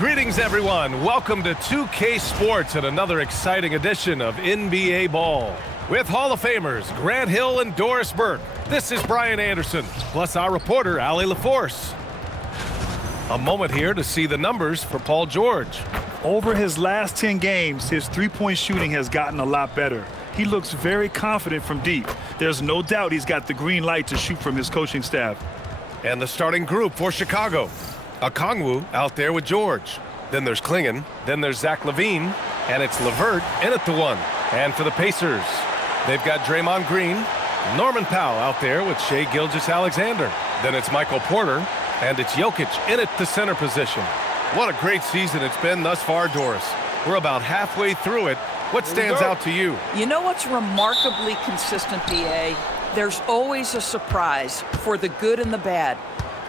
Greetings, everyone. Welcome to 2K Sports and another exciting edition of NBA Ball. With Hall of Famers Grant Hill and Doris Burke, this is Brian Anderson, plus our reporter, Allie LaForce. A moment here to see the numbers for Paul George. Over his last 10 games, his three-point shooting has gotten a lot better. He looks very confident from deep. There's no doubt he's got the green light to shoot from his coaching staff. And the starting group for Chicago. Okongwu out there with George. Then there's Klingon. Then there's Zach LaVine. And it's LeVert in at the one. And for the Pacers, they've got Draymond Green, Norman Powell out there with Shai Gilgeous-Alexander. Then it's Michael Porter, and it's Jokic in at the center position. What a great season it's been thus far, Doris. We're about halfway through it. What stands out to you? You know what's remarkably consistent, BA? There's always a surprise for the good and the bad.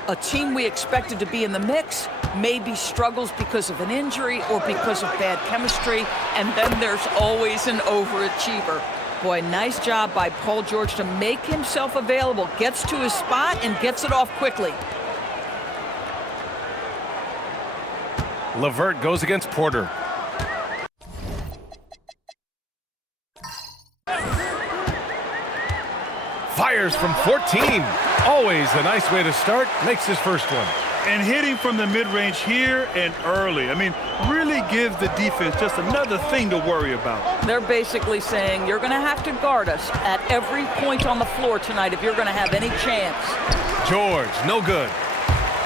A team we expected to be in the mix maybe struggles because of an injury or because of bad chemistry, and then there's always an overachiever. Boy, nice job by Paul George to make himself available, gets to his spot, and gets it off quickly. LeVert goes against Porter. Fires from 14. Always a nice way to start. Makes his first one. And hitting from the mid-range here and early. I mean, really give the defense just another thing to worry about. They're basically saying you're going to have to guard us at every point on the floor tonight if you're going to have any chance. George, no good.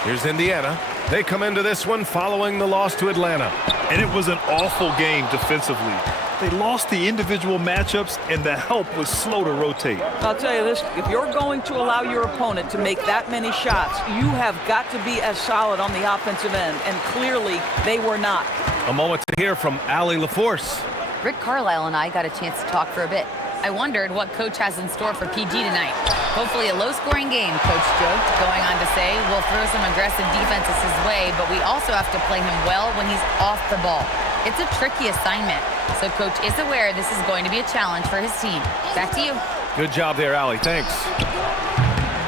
Here's Indiana. They come into this one following the loss to Atlanta. And it was an awful game defensively. They lost the individual matchups, and the help was slow to rotate. I'll tell you this, if you're going to allow your opponent to make that many shots, you have got to be as solid on the offensive end, and clearly they were not. A moment to hear from Allie LaForce. Rick Carlisle and I got a chance to talk for a bit. I wondered what Coach has in store for PG tonight. Hopefully a low-scoring game, Coach joked, going on to say, we'll throw some aggressive defenses his way, but we also have to play him well when he's off the ball. It's a tricky assignment, so Coach is aware this is going to be a challenge for his team. Back to you. Good job there, Allie. Thanks.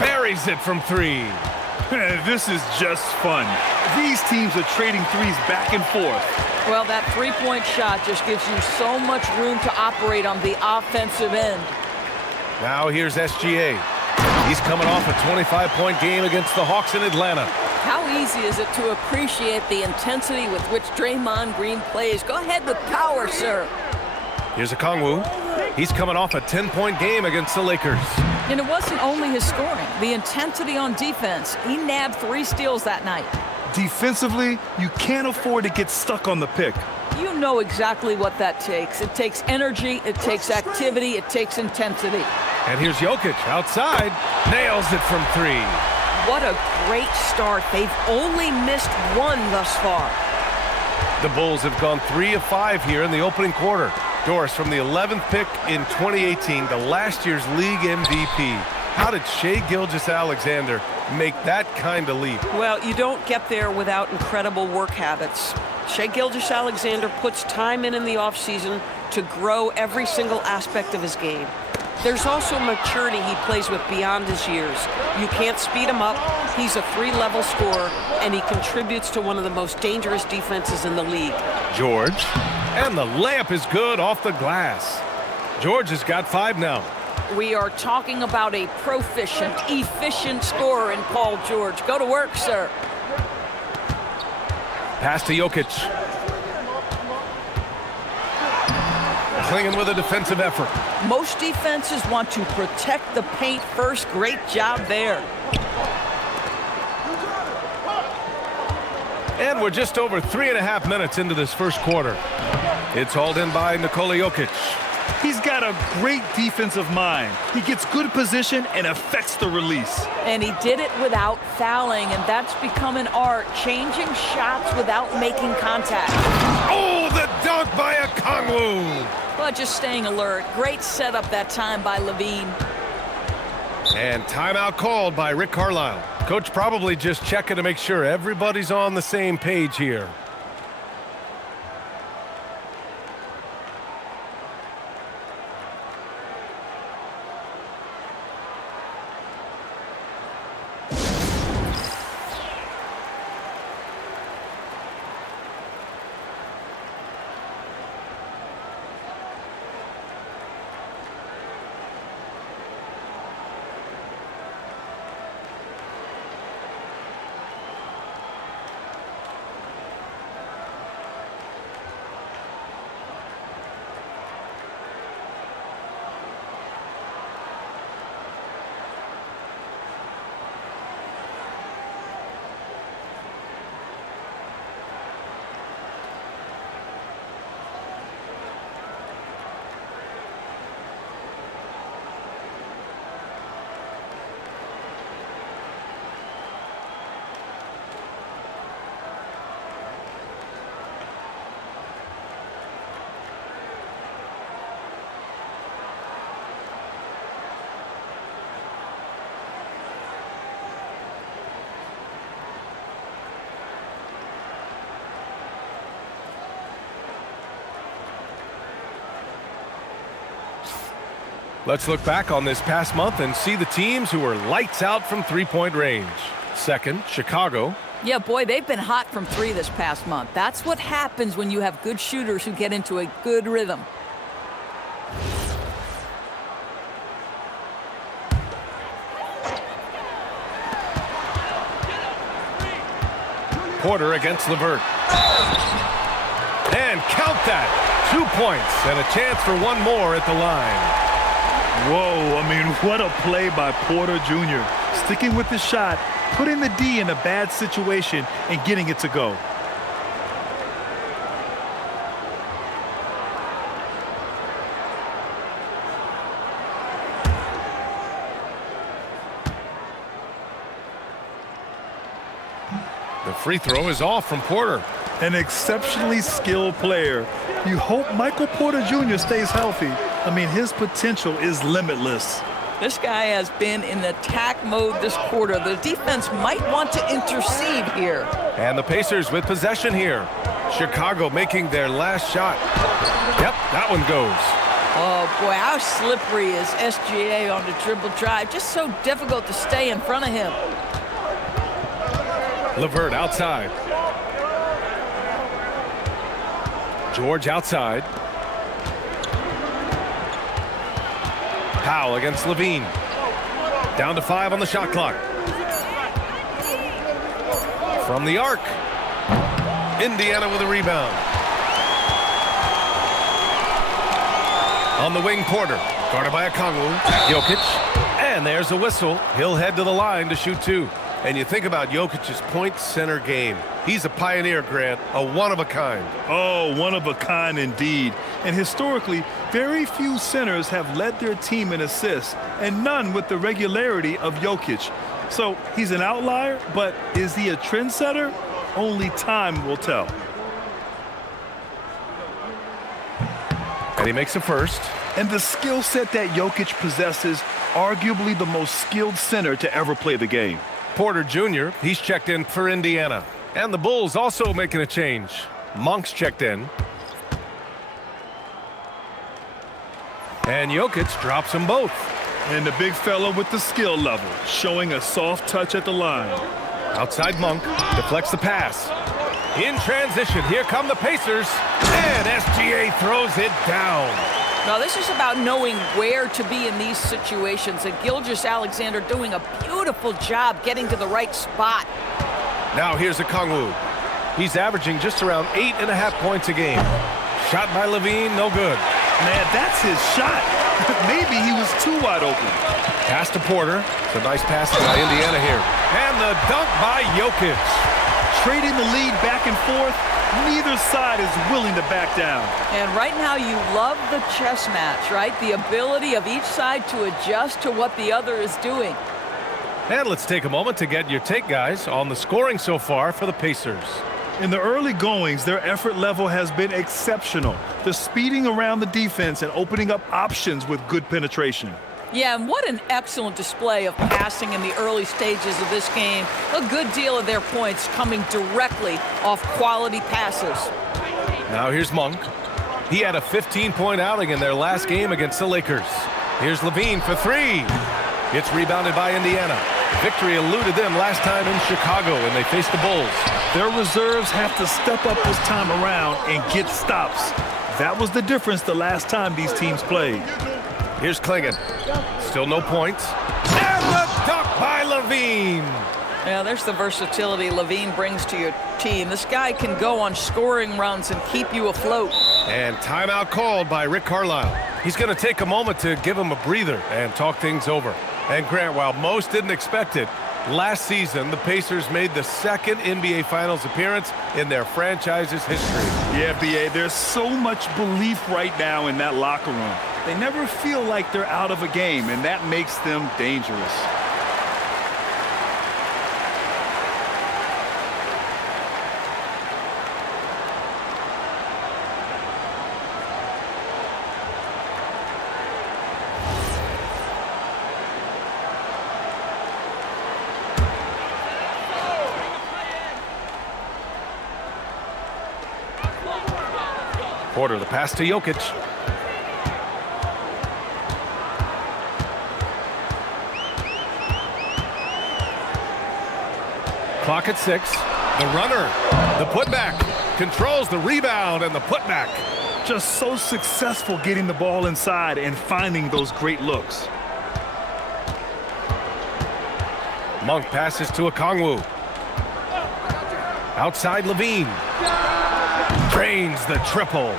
Buries it from three. This is just fun. These teams are trading threes back and forth. Well, that three-point shot just gives you so much room to operate on the offensive end. Now here's SGA. He's coming off a 25-point game against the Hawks in Atlanta. How easy is it to appreciate the intensity with which Draymond Green plays? Go ahead with power, sir. Here's Okongwu. He's coming off a 10-point game against the Lakers. And it wasn't only his scoring. The intensity on defense. He nabbed 3 steals that night. Defensively, you can't afford to get stuck on the pick. You know exactly what that takes. It takes energy, it takes activity, it takes intensity. And here's Jokic outside. Nails it from 3. What a great start. They've only missed 1 thus far. The Bulls have gone 3 of 5 here in the opening quarter. Doris, from the 11th pick in 2018 to last year's league MVP. How did Shai Gilgeous-Alexander make that kind of leap? Well, you don't get there without incredible work habits. Shai Gilgeous-Alexander puts time in the offseason to grow every single aspect of his game. There's also maturity he plays with beyond his years. You can't speed him up. He's a 3-level scorer, and he contributes to one of the most dangerous defenses in the league. George, and the layup is good off the glass. George has got 5 now. We are talking about a proficient, efficient scorer in Paul George. Go to work, sir. Pass to Jokic. Clinging with a defensive effort. Most defenses want to protect the paint first. Great job there. And we're just over 3.5 minutes into this first quarter. It's hauled in by Nikola Jokic. He's got a great defensive mind. He gets good position and affects the release. And he did it without fouling, and that's become an art, changing shots without making contact. Oh, the dunk by Okongwu! Well, just staying alert. Great setup that time by LaVine. And timeout called by Rick Carlisle. Coach probably just checking to make sure everybody's on the same page here. Let's look back on this past month and see the teams who were lights out from three-point range. Second, Chicago. Yeah, boy, they've been hot from three this past month. That's what happens when you have good shooters who get into a good rhythm. Porter against LeVert. And count that. 2 points and a chance for one more at the line. Whoa, I mean, what a play by Porter Jr. Sticking with the shot, putting the D in a bad situation, and getting it to go. The free throw is off from Porter. An exceptionally skilled player. You hope Michael Porter Jr. stays healthy. I mean, his potential is limitless. This guy has been in attack mode this quarter. The defense might want to intercede here. And the Pacers with possession here. Chicago making their last shot. Yep, that one goes. Oh, boy, how slippery is SGA on the dribble drive. Just so difficult to stay in front of him. LeVert outside. George outside. Powell against Levine. Down to 5 on the shot clock. From the arc. Indiana with a rebound. On the wing, Porter. Guarded by Okongwu. Jokic. And there's a whistle. He'll head to the line to shoot 2. And you think about Jokic's point center game. He's a pioneer, Grant, a one-of-a-kind. Oh, one-of-a-kind indeed. And historically, very few centers have led their team in assists, and none with the regularity of Jokic. So he's an outlier, but is he a trendsetter? Only time will tell. And he makes a first. And the skill set that Jokic possesses, arguably the most skilled center to ever play the game. Porter Jr., he's checked in for Indiana. And the Bulls also making a change. Monk's checked in. And Jokic drops them both. And the big fella with the skill level, showing a soft touch at the line. Outside Monk, deflects the pass. In transition, here come the Pacers. And SGA throws it down. Now, this is about knowing where to be in these situations. And Gilgeous-Alexander doing a beautiful job getting to the right spot. Now here's Okongwu. He's averaging just around 8.5 points a game. Shot by Levine, no good. Man, that's his shot. Maybe he was too wide open. Pass to Porter. It's a nice pass by Indiana here. And the dunk by Jokic. Trading the lead back and forth. Neither side is willing to back down. And right now you love the chess match, right? The ability of each side to adjust to what the other is doing. And let's take a moment to get your take, guys, on the scoring so far for the Pacers. In the early goings, their effort level has been exceptional. The speeding around the defense and opening up options with good penetration. Yeah, and what an excellent display of passing in the early stages of this game. A good deal of their points coming directly off quality passes. Now here's Monk. He had a 15-point outing in their last game against the Lakers. Here's Levine for 3. It's rebounded by Indiana. Victory eluded them last time in Chicago when they faced the Bulls. Their reserves have to step up this time around and get stops. That was the difference the last time these teams played. Here's Klingon. Still no points. And the dunk by Levine. Yeah, there's the versatility Levine brings to your team. This guy can go on scoring runs and keep you afloat. And timeout called by Rick Carlisle. He's going to take a moment to give him a breather and talk things over. And Grant, while most didn't expect it, last season the Pacers made the second NBA Finals appearance in their franchise's history. Yeah, B.A., there's so much belief right now in that locker room. They never feel like they're out of a game, and that makes them dangerous. Porter, the pass to Jokic. Clock at 6. The runner, the putback, controls the rebound and the putback. Just so successful getting the ball inside and finding those great looks. Monk passes to Okongwu. Outside Levine. Drains the triple.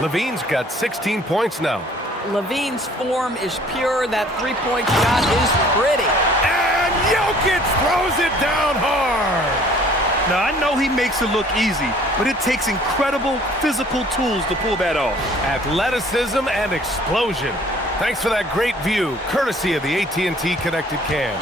Levine's got 16 points now. Levine's form is pure. That three-point shot is pretty. And Jokic throws it down hard. Now, I know he makes it look easy, but it takes incredible physical tools to pull that off. Athleticism and explosion. Thanks for that great view, courtesy of the AT&T Connected Cam.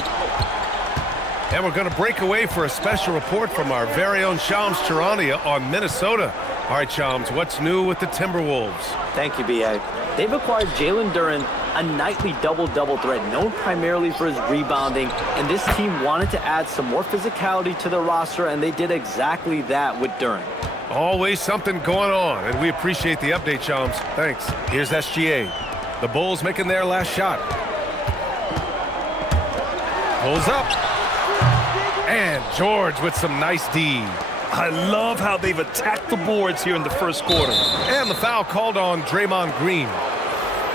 And we're going to break away for a special report from our very own Shams Charania on Minnesota. All right, Shams, what's new with the Timberwolves? Thank you, B.A. They've acquired Jalen Duren, a nightly double-double threat known primarily for his rebounding, and this team wanted to add some more physicality to their roster, and they did exactly that with Duren. Always something going on, and we appreciate the update, Shams. Thanks. Here's SGA. The Bulls making their last shot. Pulls up. And George with some nice D. I love how they've attacked the boards here in the first quarter. And the foul called on Draymond Green.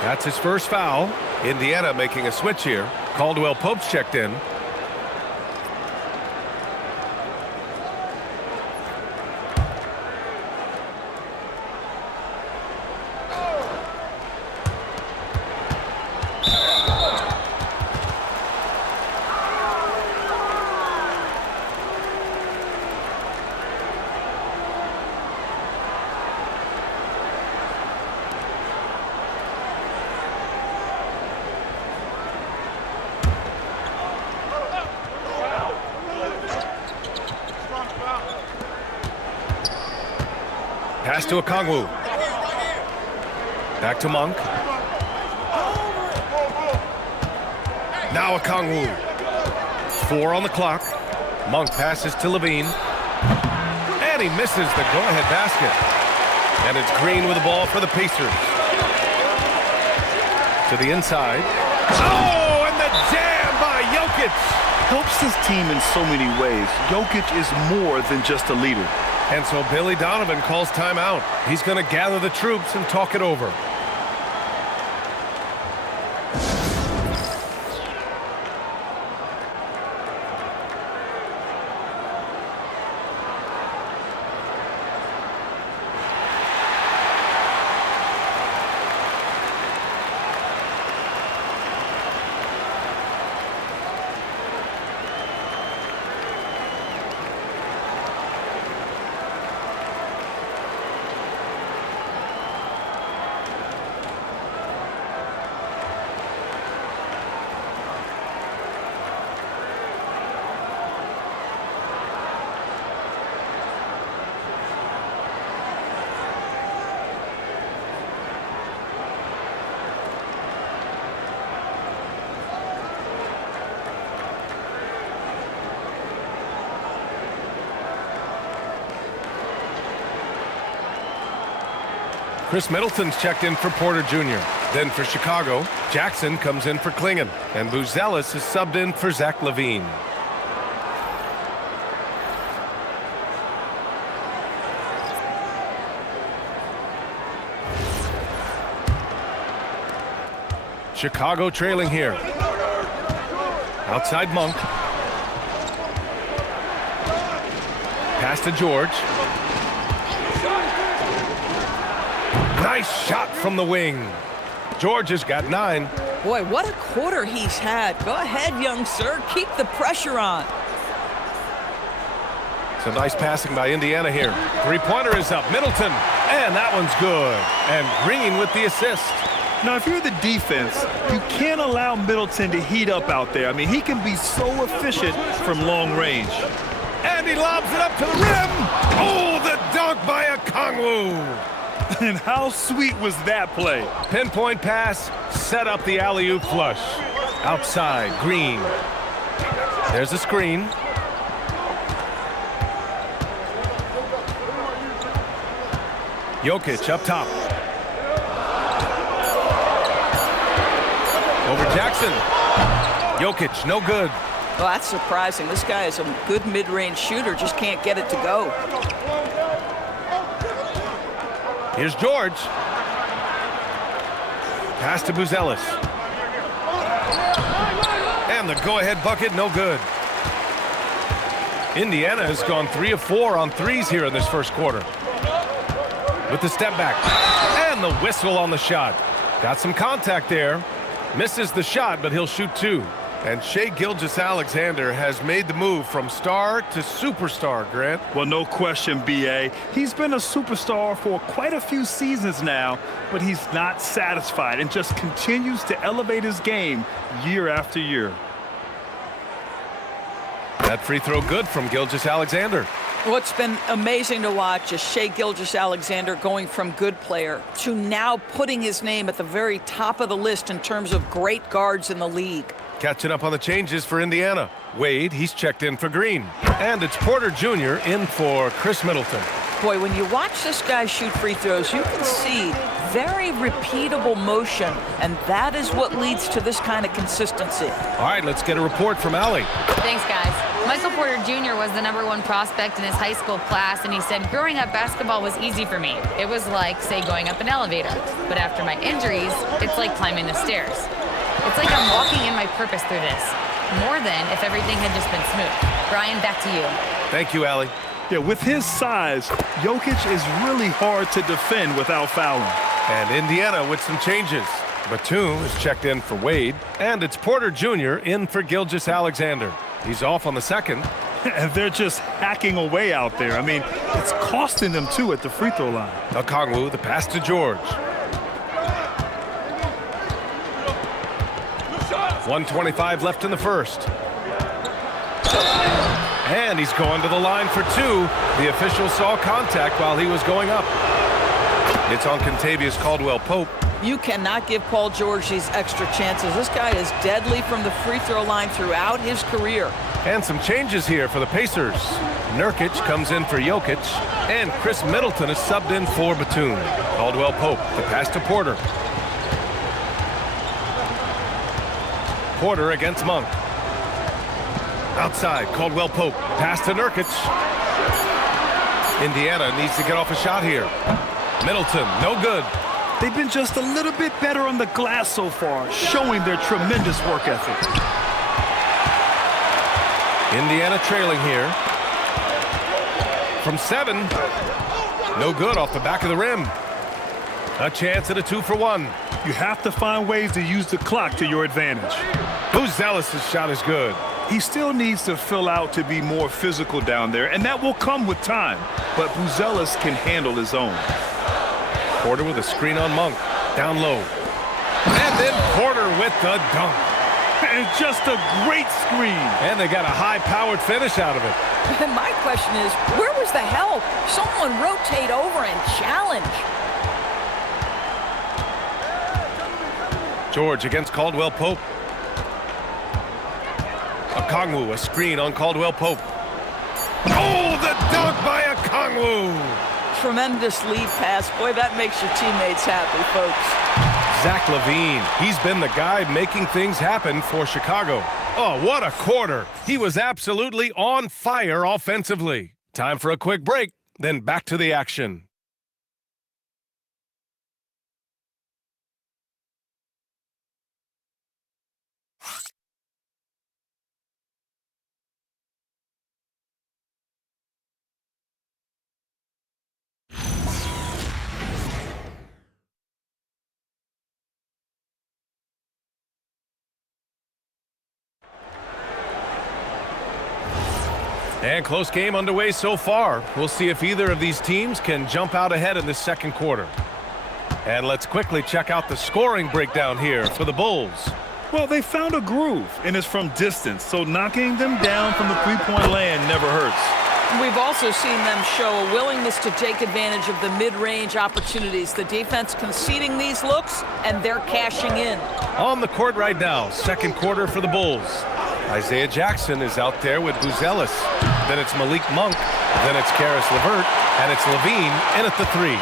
That's his first foul. Indiana making a switch here. Caldwell Pope's checked in. Pass to Okongwu. Back to Monk. Now Okongwu. 4 on the clock. Monk passes to Levine. And he misses the go-ahead basket. And it's Green with the ball for the Pacers. To the inside. Oh, and the jam by Jokic. Helps his team in so many ways. Jokic is more than just a leader. And so Billy Donovan calls timeout. He's going to gather the troops and talk it over. Chris Middleton's checked in for Porter Jr. Then for Chicago, Jackson comes in for Klingon. And Buzelis is subbed in for Zach LaVine. Chicago trailing here. Outside Monk. Pass to George. Nice shot from the wing. George has got 9. Boy, what a quarter he's had. Go ahead, young sir. Keep the pressure on. Some nice passing by Indiana here. Three-pointer is up. Middleton. And that one's good. And Green with the assist. Now, if you're the defense, you can't allow Middleton to heat up out there. I mean, he can be so efficient from long range. And he lobs it up to the rim. Oh, the dunk by Okongwu. And how sweet was that play? Pinpoint pass, set up the alley-oop flush. Outside, Green. There's a screen. Jokic up top. Over Jackson. Jokic, no good. Well, that's surprising. This guy is a good mid-range shooter, just can't get it to go. Here's George. Pass to Buzelis. And the go-ahead bucket, no good. Indiana has gone 3 of 4 on threes here in this first quarter. With the step back. And the whistle on the shot. Got some contact there. Misses the shot, but he'll shoot 2. And Shai Gilgeous-Alexander has made the move from star to superstar, Grant. Well, no question, B.A. He's been a superstar for quite a few seasons now, but he's not satisfied and just continues to elevate his game year after year. That free throw good from Gilgeous-Alexander. What's been amazing to watch is Shai Gilgeous-Alexander going from good player to now putting his name at the very top of the list in terms of great guards in the league. Catching up on the changes for Indiana. Wade, he's checked in for Green. And it's Porter Jr. in for Chris Middleton. Boy, when you watch this guy shoot free throws, you can see very repeatable motion, and that is what leads to this kind of consistency. All right, let's get a report from Allie. Thanks, guys. Michael Porter Jr. was the #1 prospect in his high school class, and he said, growing up, basketball was easy for me. It was like, say, going up an elevator. But after my injuries, it's like climbing the stairs. It's like I'm walking in my purpose through this, more than if everything had just been smooth. Brian, back to you. Thank you, Allie. Yeah, with his size, Jokic is really hard to defend without fouling. And Indiana with some changes. Batum is checked in for Wade, and it's Porter Jr. in for Gilgeous-Alexander. He's off on the second. And they're just hacking away out there. I mean, it's costing them, too, at the free throw line. Okongwu, the pass to George. 1:25 left in the first. And he's going to the line for 2. The official saw contact while he was going up. It's on Kentavious Caldwell-Pope. You cannot give Paul George these extra chances. This guy is deadly from the free throw line throughout his career. And some changes here for the Pacers. Nurkic comes in for Jokic, and Chris Middleton is subbed in for Batum. Caldwell-Pope, the pass to Porter. Porter against Monk. Outside, Caldwell-Pope, pass to Nurkic. Indiana needs to get off a shot here. Middleton, no good. They've been just a little bit better on the glass so far, showing their tremendous work ethic. Indiana trailing here. From 7. No good off the back of the rim. A chance at a 2-for-1. You have to find ways to use the clock to your advantage. Buzelis' shot is good. He still needs to fill out to be more physical down there, and that will come with time. But Buzelis can handle his own. Porter with a screen on Monk. Down low. And then Porter with the dunk. And just a great screen. And they got a high-powered finish out of it. And my question is, where was the help? Someone rotate over and challenge. George against Caldwell-Pope. Okongwu, a screen on Caldwell-Pope. Oh, the dunk by Okongwu! Tremendous lead pass. Boy, that makes your teammates happy, folks. Zach LaVine, he's been the guy making things happen for Chicago. Oh, what a quarter. He was absolutely on fire offensively. Time for a quick break, then back to the action. And close game underway so far. We'll see if either of these teams can jump out ahead in the second quarter. And let's quickly check out the scoring breakdown here for the Bulls. Well, they found a groove, and it's from distance, so knocking them down from the three-point land never hurts. We've also seen them show a willingness to take advantage of the mid-range opportunities. The defense conceding these looks, and they're cashing in. On the court right now, second quarter for the Bulls. Isaiah Jackson is out there with Buzelis. Then it's Malik Monk. Then it's Karis LeVert. And it's LaVine in at the 3.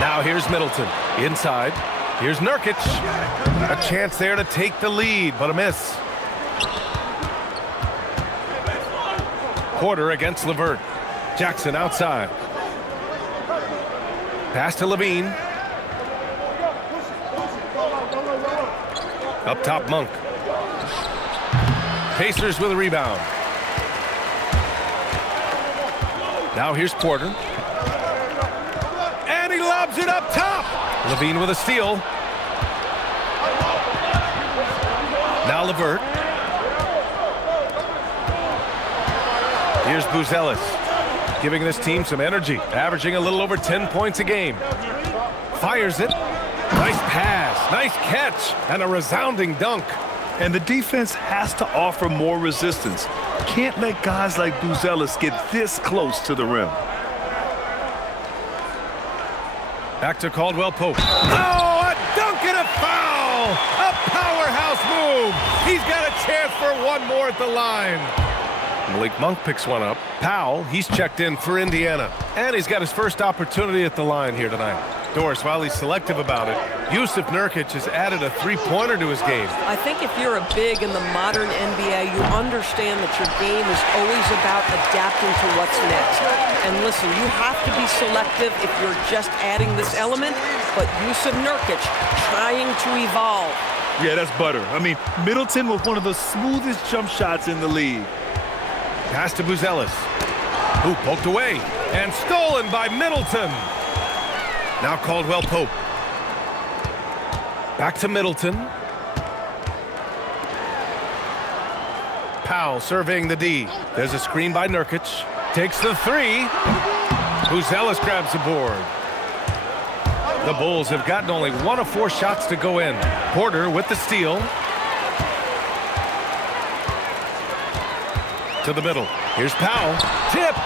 Now here's Middleton. Inside. Here's Nurkic. A chance there to take the lead, but a miss. Porter against Levert. Jackson outside. Pass to Levine. Up top, Monk. Pacers with a rebound. Now here's Porter. And he lobs it up top. Levine with a steal. Now Levert. Here's Buzelis, giving this team some energy, averaging a little over 10 points a game. Fires it. Nice pass, nice catch, and a resounding dunk. And the defense has to offer more resistance. Can't let guys like Buzelis get this close to the rim. Back to Caldwell Pope. Oh, a dunk and a foul! A powerhouse move! He's got a chance for one more at the line. Malik Monk picks one up. Powell, he's checked in for Indiana. And he's got his first opportunity at the line here tonight. Doris, while he's selective about it, Yusuf Nurkic has added a three-pointer to his game. I think if you're a big in the modern NBA, you understand that your game is always about adapting to what's next. And listen, you have to be selective if you're just adding this element, but Yusuf Nurkic trying to evolve. Yeah, that's butter. I mean, Middleton with one of the smoothest jump shots in the league. Pass to Buzelis, who poked away and stolen by Middleton. Now Caldwell Pope. Back to Middleton. Powell surveying the D. There's a screen by Nurkic. Takes the three. Buzelis grabs the board. The Bulls have gotten only 1 of 4 shots to go in. Porter with the steal. To the middle. Here's Powell. Tipped.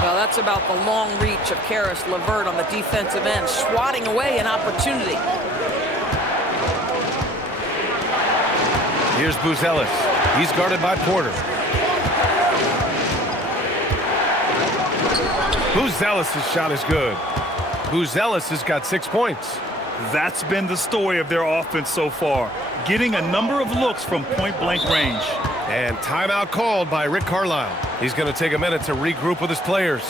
Well, that's about the long reach of Karis LeVert on the defensive end, swatting away an opportunity. Here's Buzelis. He's guarded by Porter. Buzelis' shot is good. Buzelis has got 6 points. That's been the story of their offense so far, getting a number of looks from point-blank range. And timeout called by Rick Carlisle. He's going to take a minute to regroup with his players.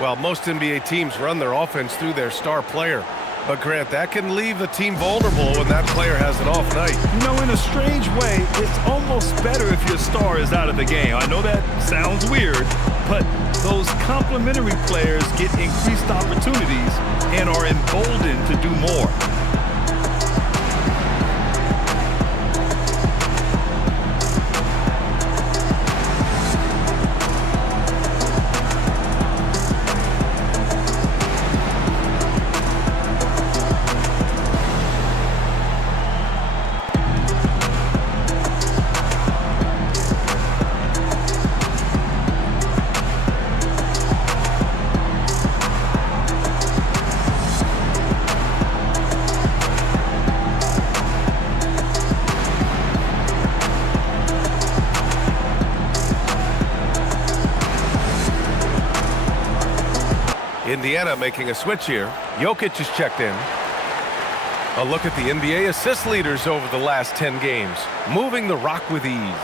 Well, most NBA teams run their offense through their star player. But, Grant, that can leave the team vulnerable when that player has an off night. You know, in a strange way, it's almost better if your star is out of the game. I know that sounds weird, but those complementary players get increased opportunities and are emboldened to do more. Indiana making a switch here. Jokic is checked in. A look at the NBA assist leaders over the last 10 games. Moving the rock with ease.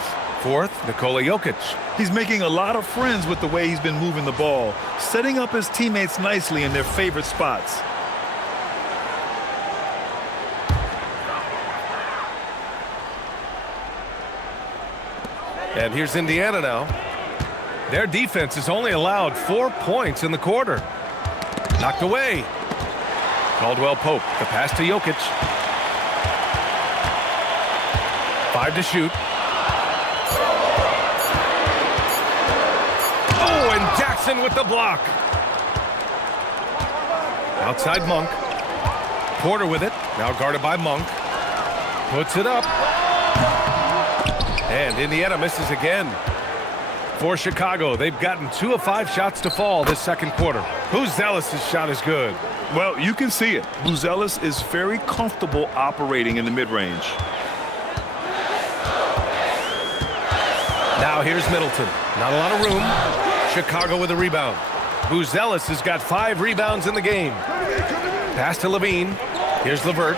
Fourth, Nikola Jokic. He's making a lot of friends with the way he's been moving the ball, setting up his teammates nicely in their favorite spots. And here's Indiana now. Their defense has only allowed 4 points in the quarter. Knocked away. Caldwell Pope, the pass to Jokic. 5 to shoot. Oh, and Jackson with the block. Outside Monk. Porter with it, now guarded by Monk. Puts it up. And Indiana misses again. For Chicago, they've gotten 2 of 5 shots to fall this second quarter. Buzelis' shot is good. Well, you can see it. Buzelis is very comfortable operating in the mid-range. Now here's Middleton. Not a lot of room. Chicago with a rebound. Buzelis has got 5 rebounds in the game. Pass to Levine. Here's LeVert.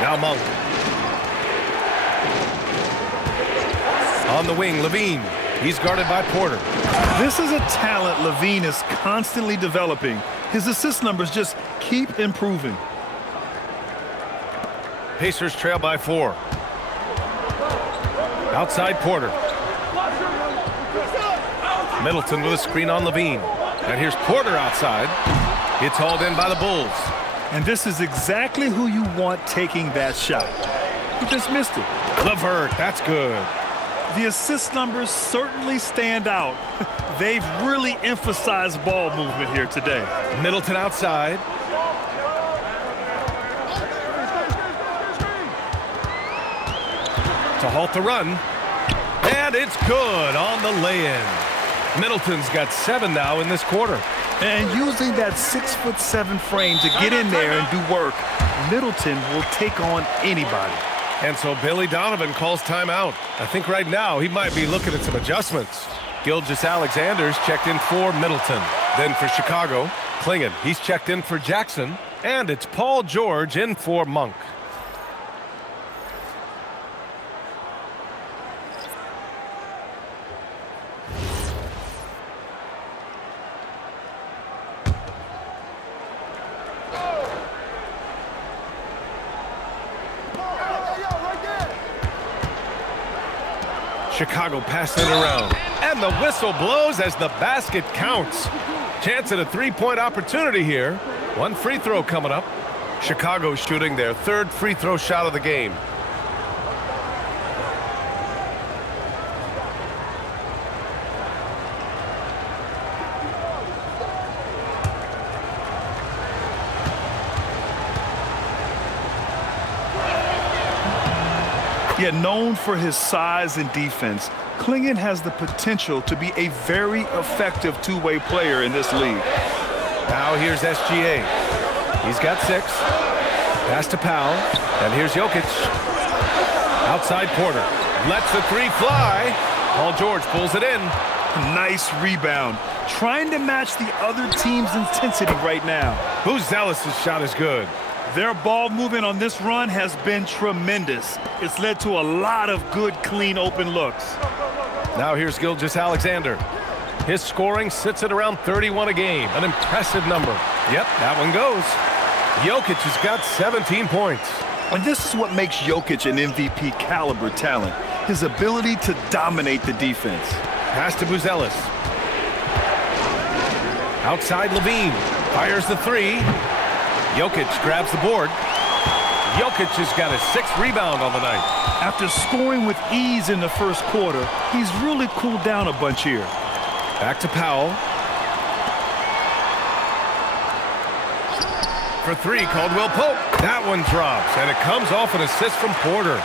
Now Monk. On the wing, Levine. He's guarded by Porter. This is a talent Levine is constantly developing. His assist numbers just keep improving. Pacers trail by 4. Outside Porter. Middleton with a screen on Levine. And here's Porter outside. It's hauled in by the Bulls. And this is exactly who you want taking that shot. He just missed it. LeVert, that's good. The assist numbers certainly stand out. They've really emphasized ball movement here today. Middleton outside. To halt the run. And it's good on the lay-in. Middleton's got 7 now in this quarter. And using that 6'7" frame to get in there and do work, Middleton will take on anybody. And so Billy Donovan calls timeout. I think right now he might be looking at some adjustments. Gilgeous-Alexander's checked in for Middleton. Then for Chicago, Klingon. He's checked in for Jackson. And it's Paul George in for Monk. Chicago passing it around. And the whistle blows as the basket counts. Chance at a three-point opportunity here. One free throw coming up. Chicago shooting their 3rd free throw shot of the game. Yet known for his size and defense, Klingon has the potential to be a very effective two-way player in this league. Now here's SGA. He's got 6. Pass to Powell. And here's Jokic. Outside Porter. Lets the 3 fly. Paul George pulls it in. Nice rebound. Trying to match the other team's intensity right now. Buzelis' shot is good. Their ball movement on this run has been tremendous. It's led to a lot of good, clean, open looks. Now here's Gilgeous-Alexander. His scoring sits at around 31 a game. An impressive number. Yep, that one goes. Jokic has got 17 points. And this is what makes Jokic an MVP caliber talent. His ability to dominate the defense. Pass to Buzelis. Outside Levine. Fires the 3. Jokic grabs the board. Jokic has got his 6th rebound on the night. After scoring with ease in the first quarter, he's really cooled down a bunch here. Back to Powell. For 3, Caldwell Pope. That one drops, and it comes off an assist from Porter.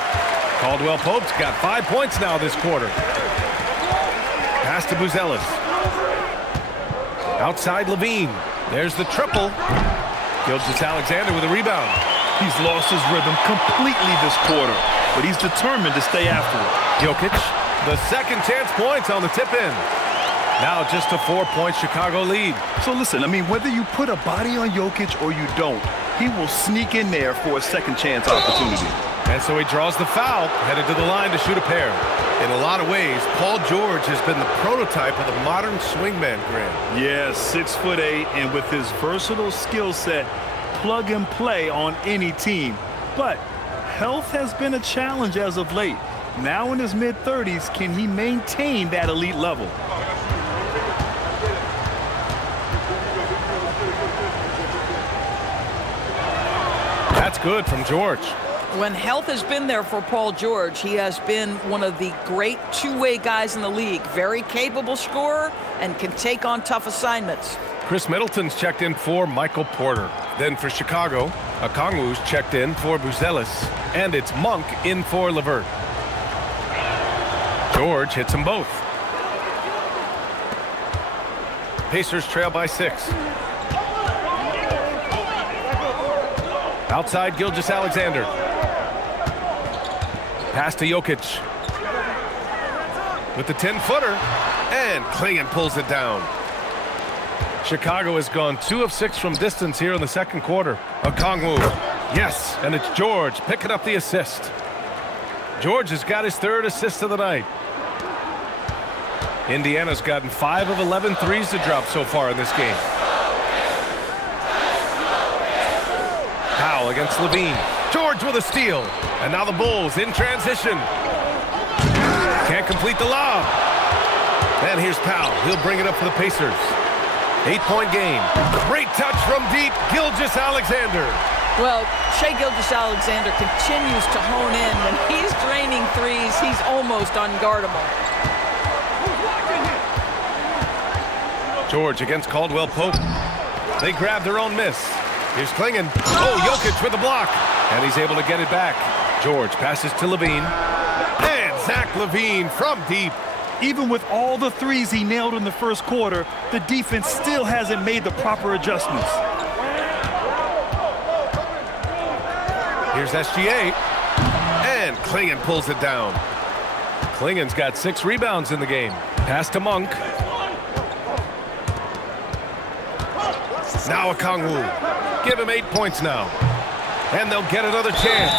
Caldwell Pope's got 5 points now this quarter. Pass to Buzelis. Outside Levine. There's the triple. Gilgeous-Alexander with a rebound. He's lost his rhythm completely this quarter, but he's determined to stay after it. Jokic, the second chance points on the tip-in. Now just a 4-point Chicago lead. So listen, I mean, whether you put a body on Jokic or you don't, he will sneak in there for a second chance opportunity. And so he draws the foul, headed to the line to shoot a pair. In a lot of ways, Paul George has been the prototype of the modern swingman, Grant. Yeah, 6'8", and with his versatile skill set, plug and play on any team. But health has been a challenge as of late. Now in his mid-30s, can he maintain that elite level? That's good from George. When health has been there for Paul George, he has been one of the great two-way guys in the league. Very capable scorer and can take on tough assignments. Chris Middleton's checked in for Michael Porter. Then for Chicago, Okongwu's checked in for Buzelis. And it's Monk in for LeVert. George hits them both. Pacers trail by 6. Outside Gilgeous-Alexander. Pass to Jokic. With the 10-footer. And Klingon pulls it down. Chicago has gone 2 of 6 from distance here in the second quarter. Okongwu. Yes, and it's George picking up the assist. George has got his 3rd assist of the night. Indiana's gotten 5 of 11 threes to drop so far in this game. Powell against Levine. George with a steal. And now the Bulls in transition. Can't complete the lob. And here's Powell. He'll bring it up for the Pacers. 8-point game. Great touch from deep. Gilgeous-Alexander. Well, Shai Gilgeous-Alexander continues to hone in. When he's draining threes, he's almost unguardable. George against Caldwell Pope. They grab their own miss. Here's Klingon. Oh, Jokic with the block. And he's able to get it back. George passes to Levine. And Zach LaVine from deep. Even with all the threes he nailed in the first quarter, the defense still hasn't made the proper adjustments. Here's SGA. And Klingon pulls it down. Klingon's got 6 rebounds in the game. Pass to Monk. Now Okongwu. Give him 8 points now. And they'll get another chance.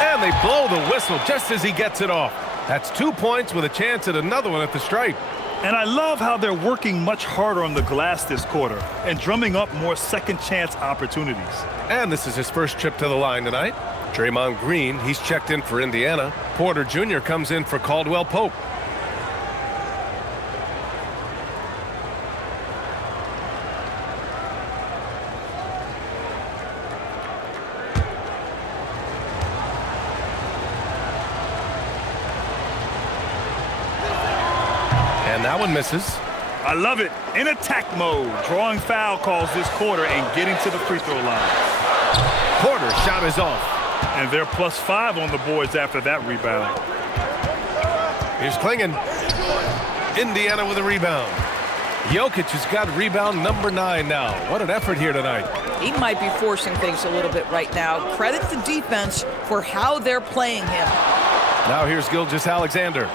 And they blow the whistle just as he gets it off. That's 2 points with a chance at another one at the stripe. And I love how they're working much harder on the glass this quarter and drumming up more second chance opportunities. And this is his first trip to the line tonight. Draymond Green, he's checked in for Indiana. Porter Jr. comes in for Caldwell Pope. And that one misses. I love it. In attack mode, drawing foul calls this quarter and getting to the free throw line. Porter's shot is off. And they're +5 on the boards after that rebound. Here's Klingon. Indiana with a rebound. Jokic has got rebound number 9 now. What an effort here tonight. He might be forcing things a little bit right now. Credit the defense for how they're playing him. Now here's Gilgeous-Alexander.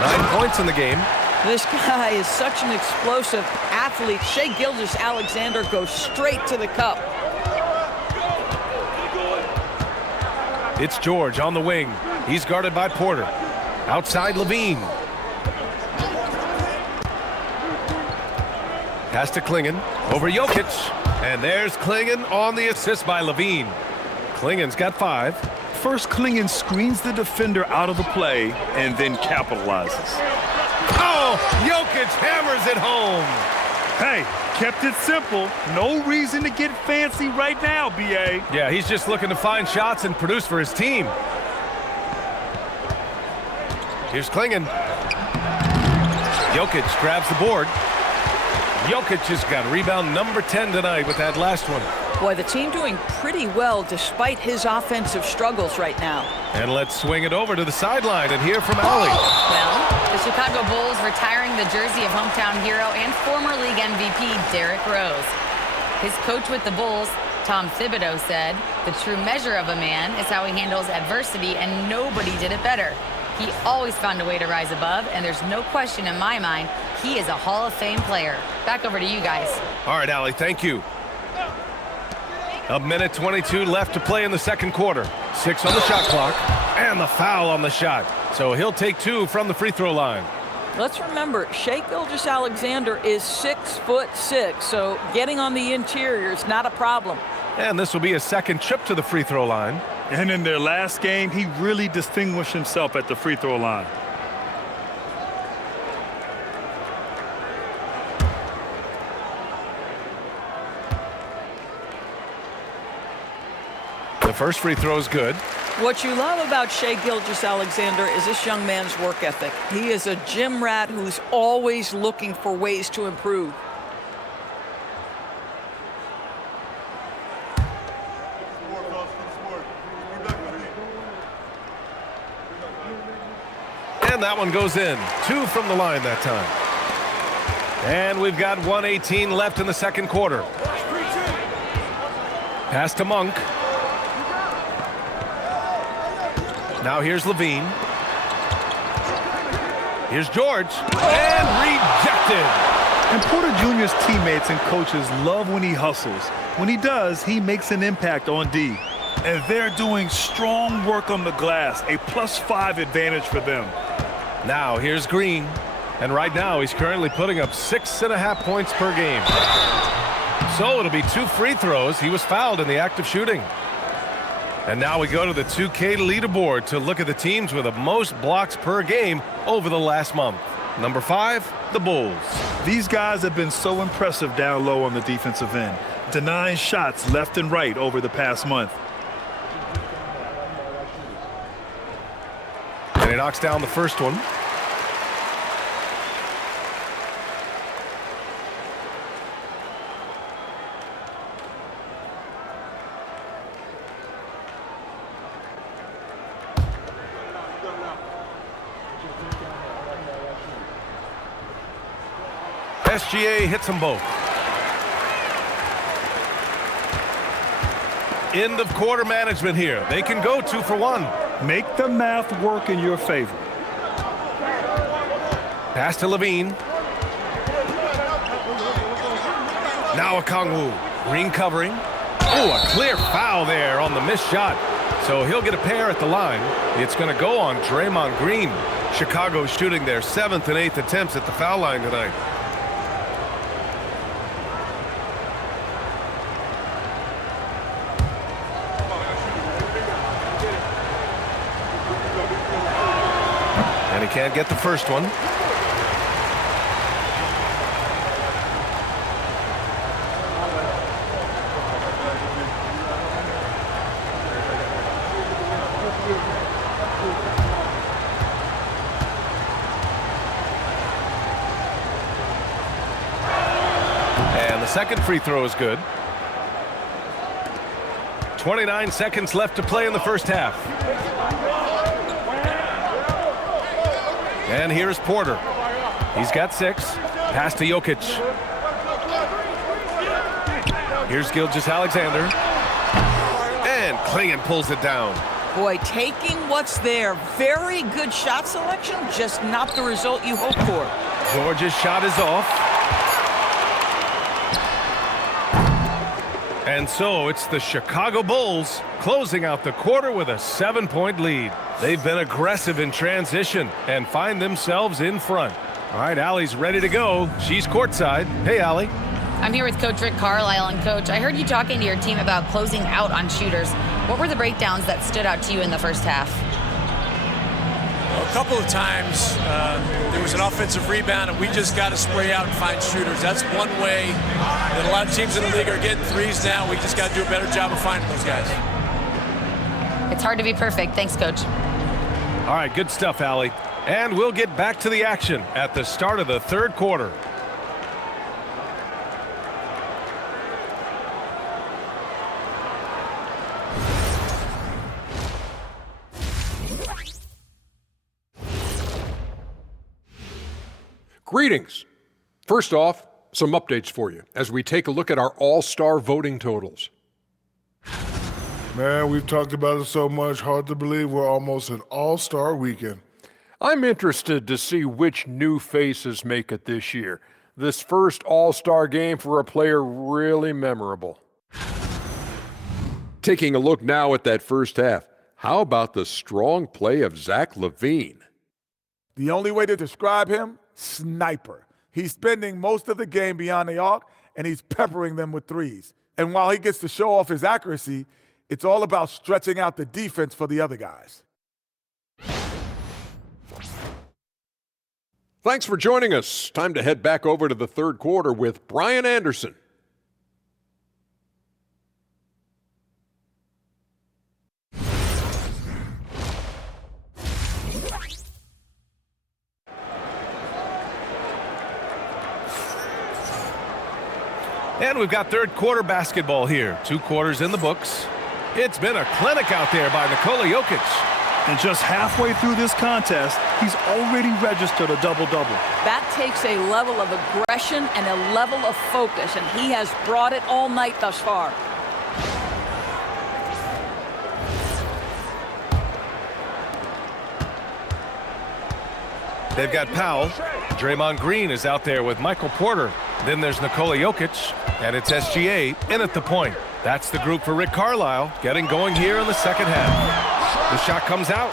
9 points in the game. This guy is such an explosive athlete. Shai Gilgeous-Alexander goes straight to the cup. It's George on the wing. He's guarded by Porter. Outside Levine. Pass to Klingon. Over Jokic. And there's Klingon on the assist by Levine. Klingon's got 5. First, Klingon screens the defender out of the play and then capitalizes. Oh, Jokic hammers it home. Hey, kept it simple. No reason to get fancy right now, BA. Yeah, he's just looking to find shots and produce for his team. Here's Klingon. Jokic grabs the board. Jokic has got rebound number 10 tonight with that last one. Boy, the team doing pretty well despite his offensive struggles right now. And let's swing it over to the sideline and hear from Allie. Well, the Chicago Bulls retiring the jersey of hometown hero and former league MVP Derrick Rose. His coach with the Bulls, Tom Thibodeau, said, "The true measure of a man is how he handles adversity, and nobody did it better. He always found a way to rise above, and there's no question in my mind he is a Hall of Fame player." Back over to you guys. All right, Allie, thank you. A minute 22 left to play in the second quarter. 6 on the shot clock, and the foul on the shot. So he'll take 2 from the free throw line. Let's remember, Shai Gilgeous-Alexander is 6'6", so getting on the interior is not a problem. And this will be his second trip to the free throw line. And in their last game, he really distinguished himself at the free throw line. The first free throw is good. What you love about Shai Gilgeous-Alexander is this young man's work ethic. He is a gym rat who's always looking for ways to improve. And that one goes in. 2 from the line that time. And we've got 1:18 left in the second quarter. Pass to Monk. Now here's Levine. Here's George. And rejected. And Porter Jr.'s teammates and coaches love when he hustles. When he does, he makes an impact on D. And they're doing strong work on the glass, a +5 advantage for them. Now here's Green. And right now, he's currently putting up 6.5 points per game. So it'll be 2 free throws. He was fouled in the act of shooting. And now we go to the 2K leaderboard to look at the teams with the most blocks per game over the last month. Number 5, the Bulls. These guys have been so impressive down low on the defensive end, denying shots left and right over the past month. And he knocks down the first one. SGA hits them both. End of quarter management here. They can go 2 for 1. Make the math work in your favor. Pass to Levine. Now a Kongwu. Green covering. Oh, a clear foul there on the missed shot. So he'll get a pair at the line. It's going to go on Draymond Green. Chicago shooting their 7th and 8th attempts at the foul line tonight. And he can't get the first one. And the second free throw is good. 29 seconds left to play in the first half. And here's Porter. He's got 6. Pass to Jokic. Here's Gilgeous-Alexander. And Klingon pulls it down. Boy, taking what's there. Very good shot selection, just not the result you hope for. George's shot is off. And so it's the Chicago Bulls closing out the quarter with a 7-point lead. They've been aggressive in transition and find themselves in front. All right, Allie's ready to go. She's courtside. Hey, Allie. I'm here with Coach Rick Carlisle. And Coach, I heard you talking to your team about closing out on shooters. What were the breakdowns that stood out to you in the first half? A couple of times there was an offensive rebound, and we just got to spray out and find shooters. That's one way that a lot of teams in the league are getting threes now. We just got to do a better job of finding those guys. It's hard to be perfect. Thanks, Coach. All right, good stuff, Allie. And we'll get back to the action at the start of the third quarter. Greetings. First off, some updates for you as we take a look at our all-star voting totals. Man, we've talked about it so much, hard to believe we're almost an all-star weekend. I'm interested to see which new faces make it this year. This first all-star game for a player really memorable. Taking a look now at that first half, how about the strong play of Zach LaVine? The only way to describe him, sniper. He's spending most of the game beyond the arc, and he's peppering them with threes. And while he gets to show off his accuracy, it's all about stretching out the defense for the other guys. Thanks for joining us. Time to head back over to the third quarter with Brian Anderson. And we've got third quarter basketball here. 2 quarters in the books. It's been a clinic out there by Nikola Jokic. And just halfway through this contest, he's already registered a double-double. That takes a level of aggression and a level of focus, and he has brought it all night thus far. They've got Powell. Draymond Green is out there with Michael Porter. Then there's Nikola Jokic, and it's SGA in at the point. That's the group for Rick Carlisle, getting going here in the second half. The shot comes out.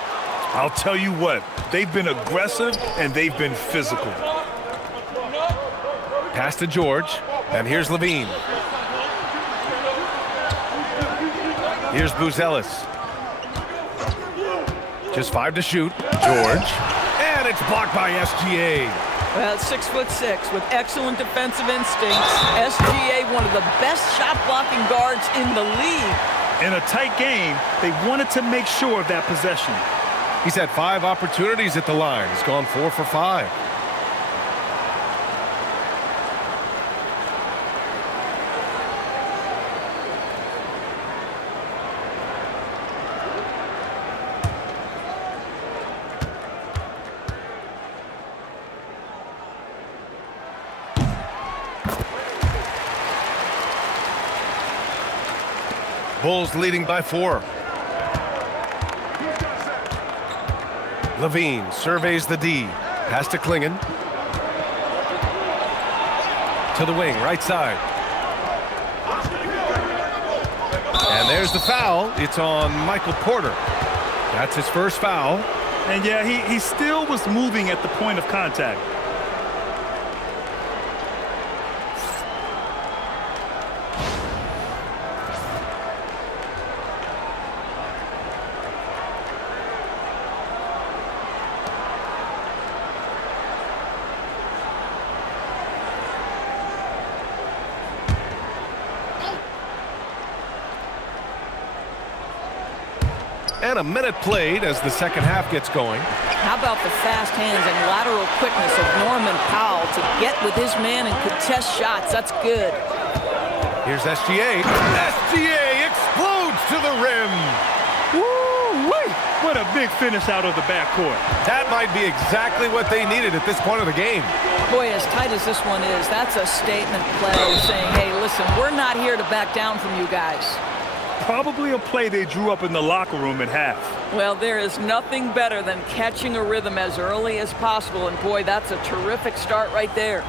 I'll tell you what, they've been aggressive and they've been physical. Pass to George, and here's Levine. Here's Buzelis. Just 5 to shoot. George. And it's blocked by SGA. Well, 6'6" with excellent defensive instincts. SGA, one of the best shot blocking guards in the league. In a tight game, they wanted to make sure of that possession. He's had 5 opportunities at the line. He's gone 4 for 5. Bulls leading by 4. Levine surveys the D. Pass to Klingon. To the wing, right side. And there's the foul. It's on Michael Porter. That's his first foul. And yeah, he still was moving at the point of contact. And a minute played as the second half gets going. How about the fast hands and lateral quickness of Norman Powell to get with his man and contest shots? That's good. Here's SGA. SGA explodes to the rim. Woo-wee! What a big finish out of the backcourt. That might be exactly what they needed at this point of the game. Boy, as tight as this one is, that's a statement play saying, hey, listen, we're not here to back down from you guys. Probably a play they drew up in the locker room at half. Well, there is nothing better than catching a rhythm as early as possible, and boy, that's a terrific start right there.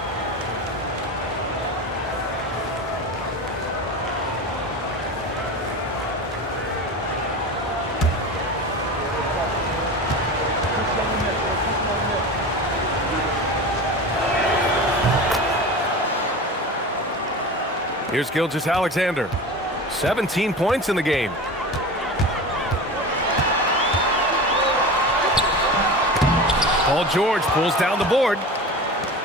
Here's Gilgeous-Alexander. 17 points in the game. Paul George pulls down the board.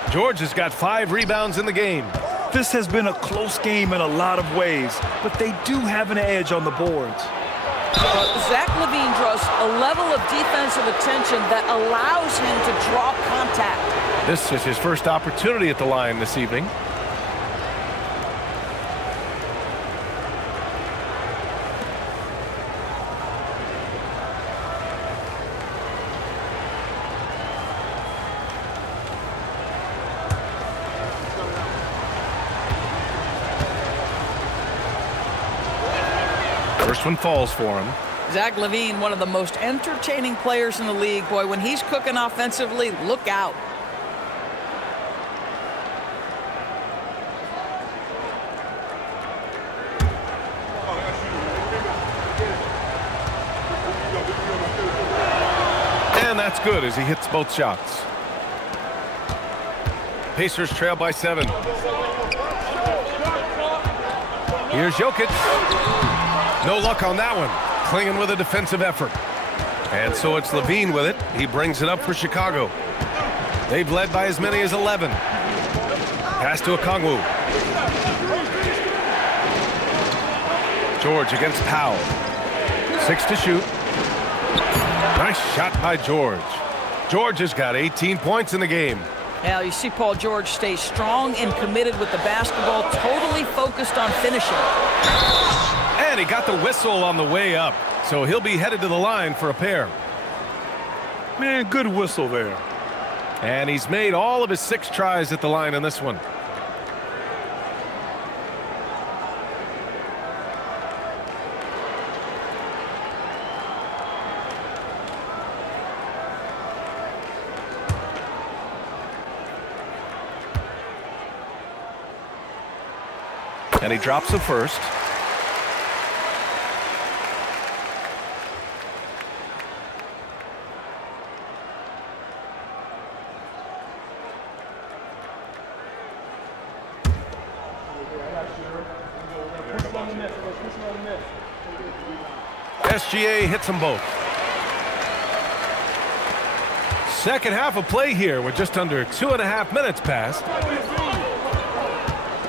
George has got 5 rebounds in the game. This has been a close game in a lot of ways, but they do have an edge on the boards. Zach LaVine draws a level of defensive attention that allows him to draw contact. This is his first opportunity at the line this evening. First one falls for him. Zach LaVine, one of the most entertaining players in the league. Boy, when he's cooking offensively, look out. And that's good as he hits both shots. Pacers trail by 7. Here's Jokic. No luck on that one. Klingon with a defensive effort. And so it's Levine with it. He brings it up for Chicago. They've led by as many as 11. Pass to Okongwu. George against Powell. 6 to shoot. Nice shot by George. George has got 18 points in the game. Now, you see Paul George stay strong and committed with the basketball, totally focused on finishing. And he got the whistle on the way up, so he'll be headed to the line for a pair. Man, good whistle there. And he's made all of his 6 tries at the line in this one. And he drops the first. SGA hits them both. Second half of play here with just under 2.5 minutes passed.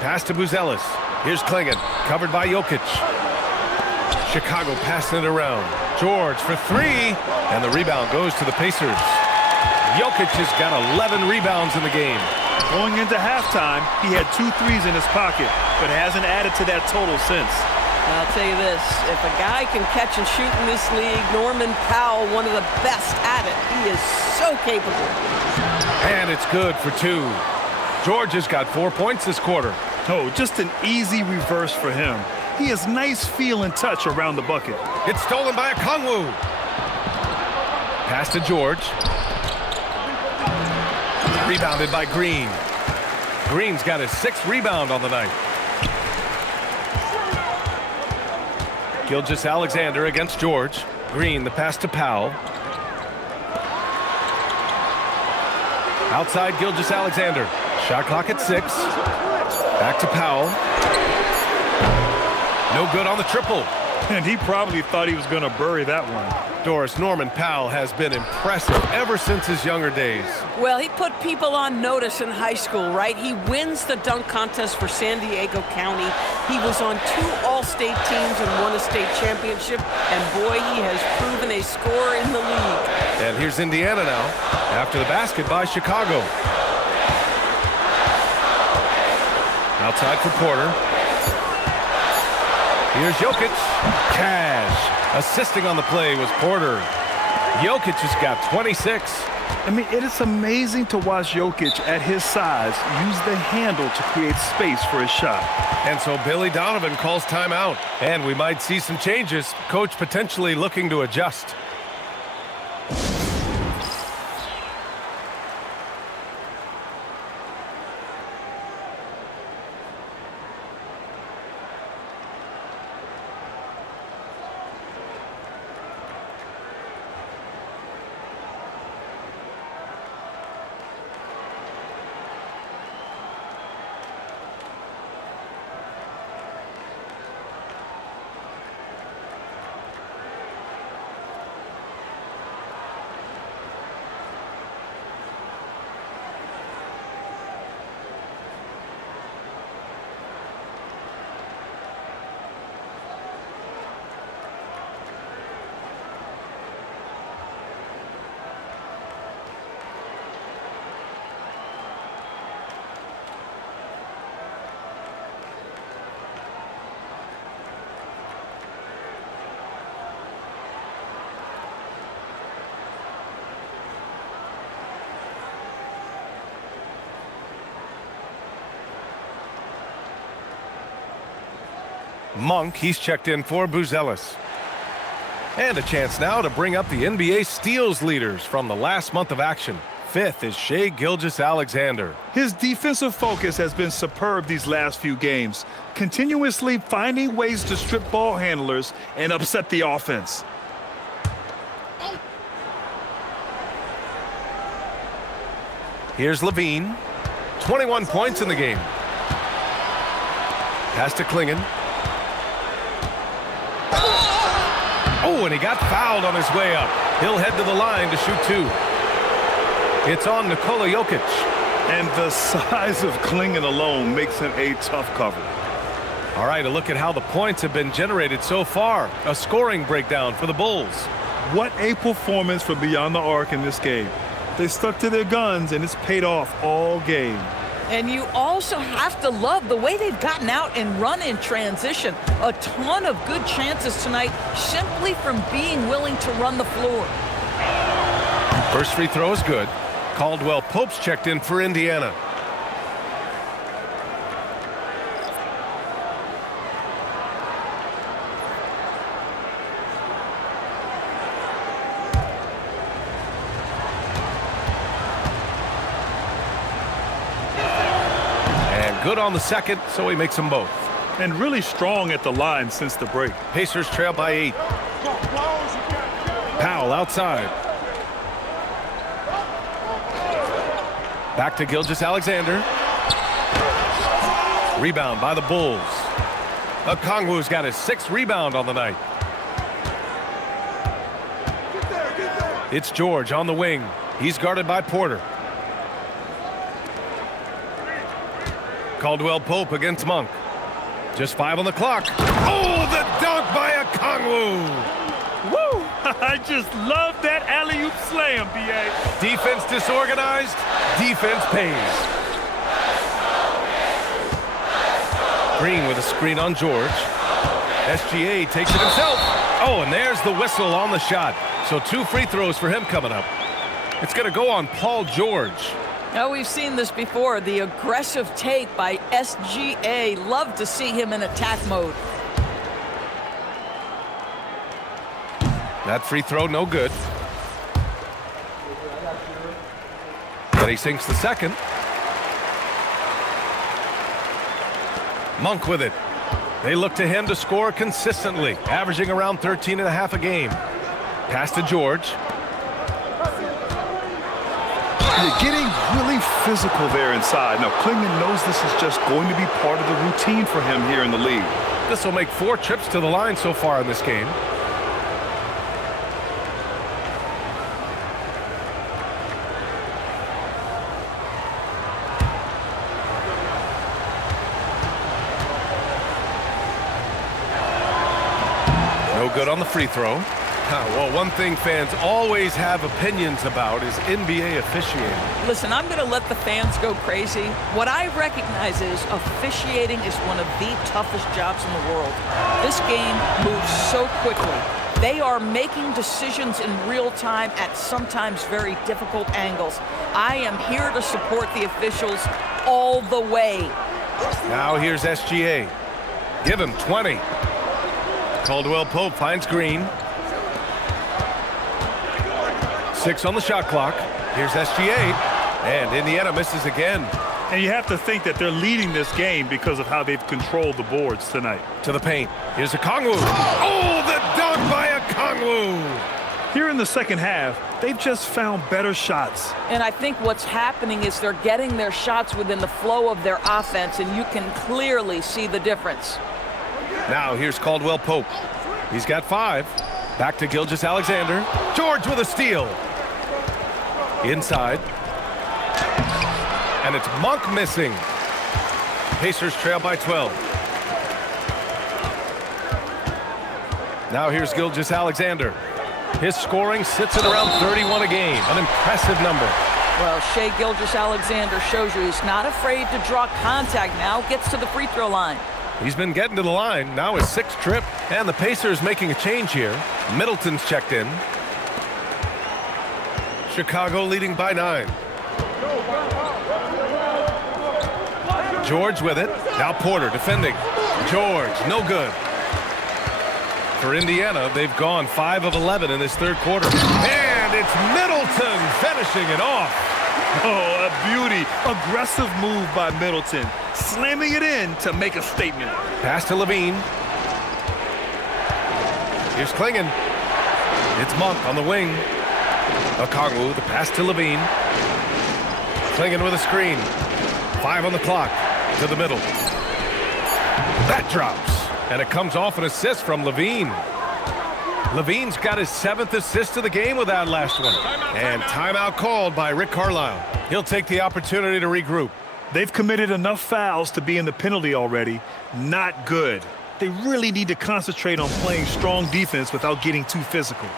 Pass to Buzelis. Here's Klingon, covered by Jokic. Chicago passing it around. George for three, and the rebound goes to the Pacers. Jokic has got 11 rebounds in the game. Going into halftime, he had 2 threes in his pocket, but hasn't added to that total since. I'll tell you this, if a guy can catch and shoot in this league, Norman Powell, one of the best at it. He is so capable. And it's good for 2. George has got 4 points this quarter. Oh, just an easy reverse for him. He has nice feel and touch around the bucket. It's stolen by Okongwu. Pass to George. Rebounded by Green. Green's got his 6th rebound on the night. Gilgeous-Alexander against George. Green, the pass to Powell. Outside Gilgeous-Alexander. Shot clock at 6. Back to Powell. No good on the triple. And he probably thought he was going to bury that one. Doris, Norman Powell has been impressive ever since his younger days. Well, he put people on notice in high school, right? He wins the dunk contest for San Diego County. He was on 2 All-State teams and won a state championship. And boy, he has proven a scorer in the league. And here's Indiana now, after the basket by Chicago. Outside for Porter. Here's Jokic. Cash. Assisting on the play was Porter. Jokic has got 26. I mean, it is amazing to watch Jokic at his size use the handle to create space for his shot. And so Billy Donovan calls timeout. And we might see some changes. Coach potentially looking to adjust. Monk, he's checked in for Buzelis. And a chance now to bring up the NBA steals leaders from the last month of action. 5th is Shai Gilgeous-Alexander. His defensive focus has been superb these last few games, continuously finding ways to strip ball handlers and upset the offense. Here's Levine. 21 points in the game. Pass to Klingon. Oh, and he got fouled on his way up. He'll head to the line to shoot 2. It's on Nikola Jokic. And the size of Klingon alone makes him a tough cover. All right, a look at how the points have been generated so far. A scoring breakdown for the Bulls. What a performance from beyond the arc in this game. They stuck to their guns, and it's paid off all game. And you also have to love the way they've gotten out and run in transition. A ton of good chances tonight simply from being willing to run the floor. First free throw is good. Caldwell Pope's checked in for Indiana. Good on the second, so he makes them both. And really strong at the line since the break. Pacers trail by 8. Powell outside. Back to Gilgeous-Alexander. Rebound by the Bulls. Okongwu's got his 6th rebound on the night. It's George on the wing. He's guarded by Porter. Caldwell Pope against Monk. Just 5 on the clock. Oh, the dunk by Okongwu! Woo! I just love that alley-oop slam, B.A. Defense disorganized, defense pays. Green with a screen on George. SGA takes it himself. Oh, and there's the whistle on the shot. So 2 free throws for him coming up. It's going to go on Paul George. Now, we've seen this before, the aggressive take by SGA. Love to see him in attack mode. That free throw, no good. But he sinks the second. Monk with it. They look to him to score consistently, averaging around 13.5 a game. Pass to George. You're getting really physical there inside. Now, Klingman knows this is just going to be part of the routine for him here in the league. This will make 4 trips to the line so far in this game. No good on the free throw. Well, one thing fans always have opinions about is NBA officiating. Listen, I'm going to let the fans go crazy. What I recognize is officiating is one of the toughest jobs in the world. This game moves so quickly. They are making decisions in real time at sometimes very difficult angles. I am here to support the officials all the way. Now here's SGA. Give him 20. Caldwell Pope finds Green. 6 on the shot clock. Here's SGA. And Indiana misses again. And you have to think that they're leading this game because of how they've controlled the boards tonight. To the paint. Here's Okongwu. Oh, the dunk by Okongwu! Here in the second half, they've just found better shots. And I think what's happening is they're getting their shots within the flow of their offense, and you can clearly see the difference. Now here's Caldwell Pope. He's got 5. Back to Gilgeous-Alexander. George with a steal. Inside. And it's Monk missing. Pacers trail by 12. Now here's Gilgeous-Alexander. His scoring sits at around 31 a game. An impressive number. Well, Shai Gilgeous-Alexander shows you he's not afraid to draw contact now. Gets to the free throw line. He's been getting to the line. Now his 6th trip. And the Pacers making a change here. Middleton's checked in. Chicago leading by 9. George with it. Now Porter defending. George, no good. For Indiana, they've gone 5 of 11 in this 3rd quarter. And it's Middleton finishing it off. Oh, a beauty. Aggressive move by Middleton. Slamming it in to make a statement. Pass to Levine. Here's Klingon. It's Monk on the wing. Okongwu, the pass to Levine. Klingon with a screen. 5 on the clock. To the middle. That drops. And it comes off an assist from Levine. Levine's got his 7th assist of the game with that last one. And timeout called by Rick Carlisle. He'll take the opportunity to regroup. They've committed enough fouls to be in the penalty already. Not good. They really need to concentrate on playing strong defense without getting too physical.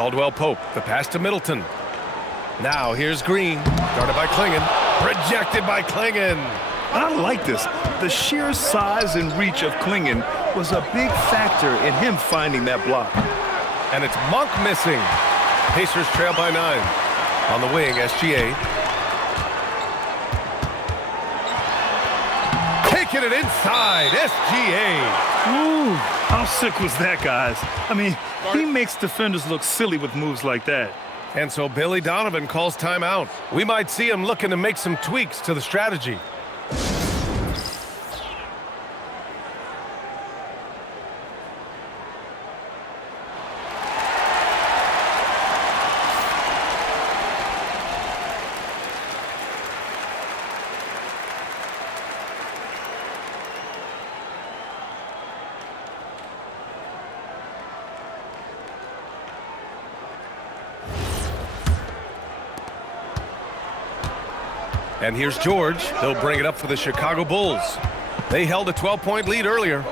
Caldwell Pope, the pass to Middleton. Now here's Green, guarded by Klingon, rejected by Klingon. I like this. The sheer size and reach of Klingon was a big factor in him finding that block. And it's Monk missing. Pacers trail by 9. On the wing, SGA. Taking it inside, SGA. Ooh, how sick was that, guys? I mean, he makes defenders look silly with moves like that. And so Billy Donovan calls timeout. We might see him looking to make some tweaks to the strategy. And here's George. He'll bring it up for the Chicago Bulls. They held a 12-point lead earlier.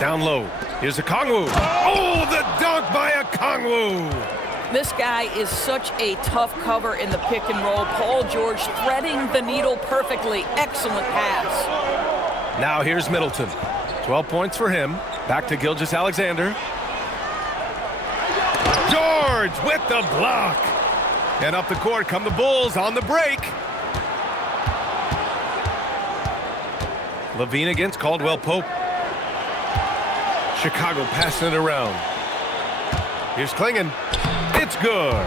Down low. Here's Okongwu. Oh, the dunk by Okongwu. This guy is such a tough cover in the pick and roll. Paul George threading the needle perfectly. Excellent pass. Now here's Middleton. 12 points for him. Back to Gilgeous-Alexander. George with the block. And up the court come the Bulls on the break. Levine against Caldwell Pope. Chicago passing it around. Here's Klingon. It's good.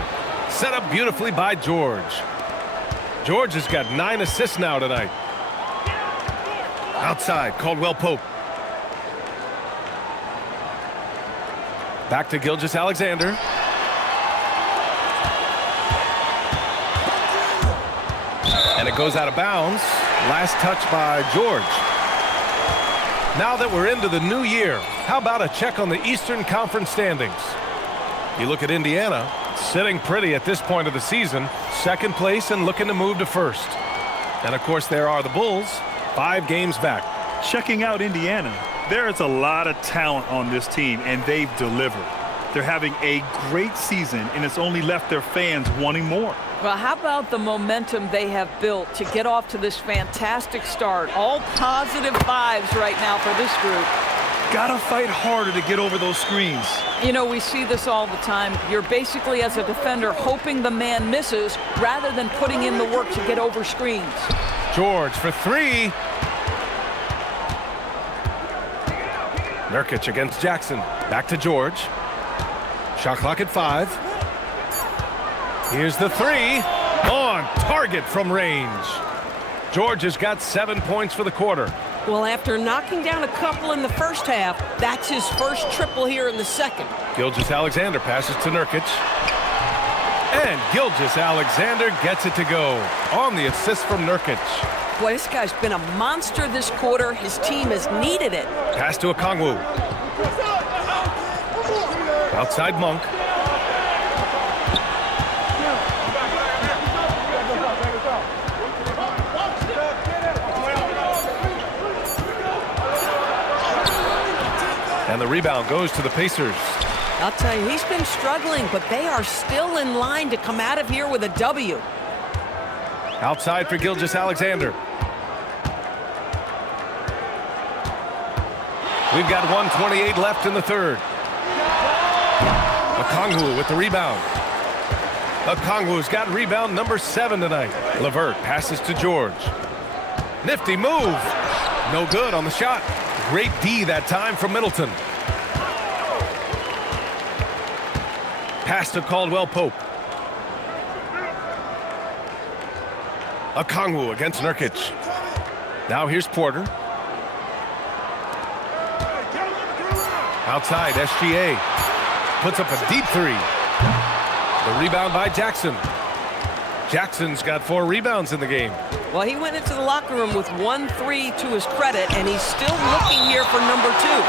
Set up beautifully by George. George has got 9 assists now tonight. Outside, Caldwell Pope. Back to Gilgeous-Alexander. And it goes out of bounds. Last touch by George. Now that we're into the new year, how about a check on the Eastern Conference standings? You look at Indiana, sitting pretty at this point of the season, second place and looking to move to first. And of course there are the Bulls, 5 games back. Checking out Indiana, there is a lot of talent on this team, and they've delivered. They're having a great season, and it's only left their fans wanting more. Well, how about the momentum they have built to get off to this fantastic start? All positive vibes right now for this group. Gotta fight harder to get over those screens. You know, we see this all the time. You're basically, as a defender, hoping the man misses rather than putting in the work to get over screens. George for 3. Nurkic against Jackson. Back to George. Shot clock at 5. Here's the 3. On target from range. George has got 7 points for the quarter. Well, after knocking down a couple in the first half, that's his first triple here in the second. Gilgeous-Alexander passes to Nurkic. And Gilgeous-Alexander gets it to go on the assist from Nurkic. Boy, this guy's been a monster this quarter. His team has needed it. Pass to Okongwu. Outside Monk. And the rebound goes to the Pacers. I'll tell you, he's been struggling, but they are still in line to come out of here with a W. Outside for Gilgeous-Alexander. We've got 1:28 left in the third. Okongwu with the rebound. Okongwu's got rebound number 7 tonight. LeVert passes to George. Nifty move. No good on the shot. Great D that time from Middleton. Pass to Caldwell Pope. Okongwu against Nurkic. Now here's Porter. Outside, SGA. Puts up a deep 3. The rebound by Jackson. Jackson's got 4 rebounds in the game. Well, he went into the locker room with 1 3 to his credit, and he's still looking here for number 2.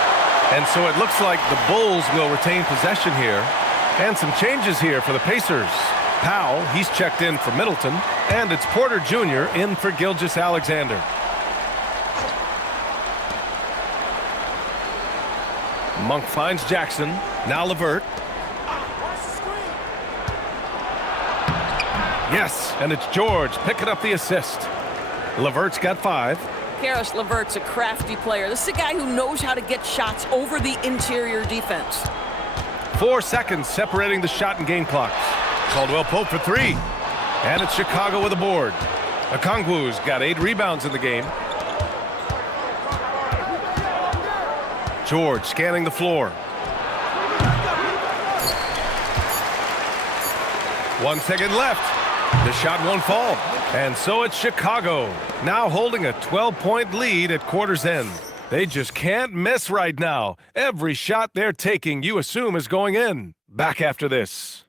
And so it looks like the Bulls will retain possession here. And some changes here for the Pacers. Powell, he's checked in for Middleton. And it's Porter Jr. in for Gilgeous-Alexander. Monk finds Jackson. Now LeVert. Yes, and it's George picking up the assist. LeVert's got 5. Karis LeVert's a crafty player. This is a guy who knows how to get shots over the interior defense. 4 seconds separating the shot and game clocks. Caldwell Pope for 3. And it's Chicago with a board. Okongwu's got 8 rebounds in the game. George scanning the floor. 1 second left. The shot won't fall. And so it's Chicago, now holding a 12-point lead at quarter's end. They just can't miss right now. Every shot they're taking, you assume, is going in. Back after this.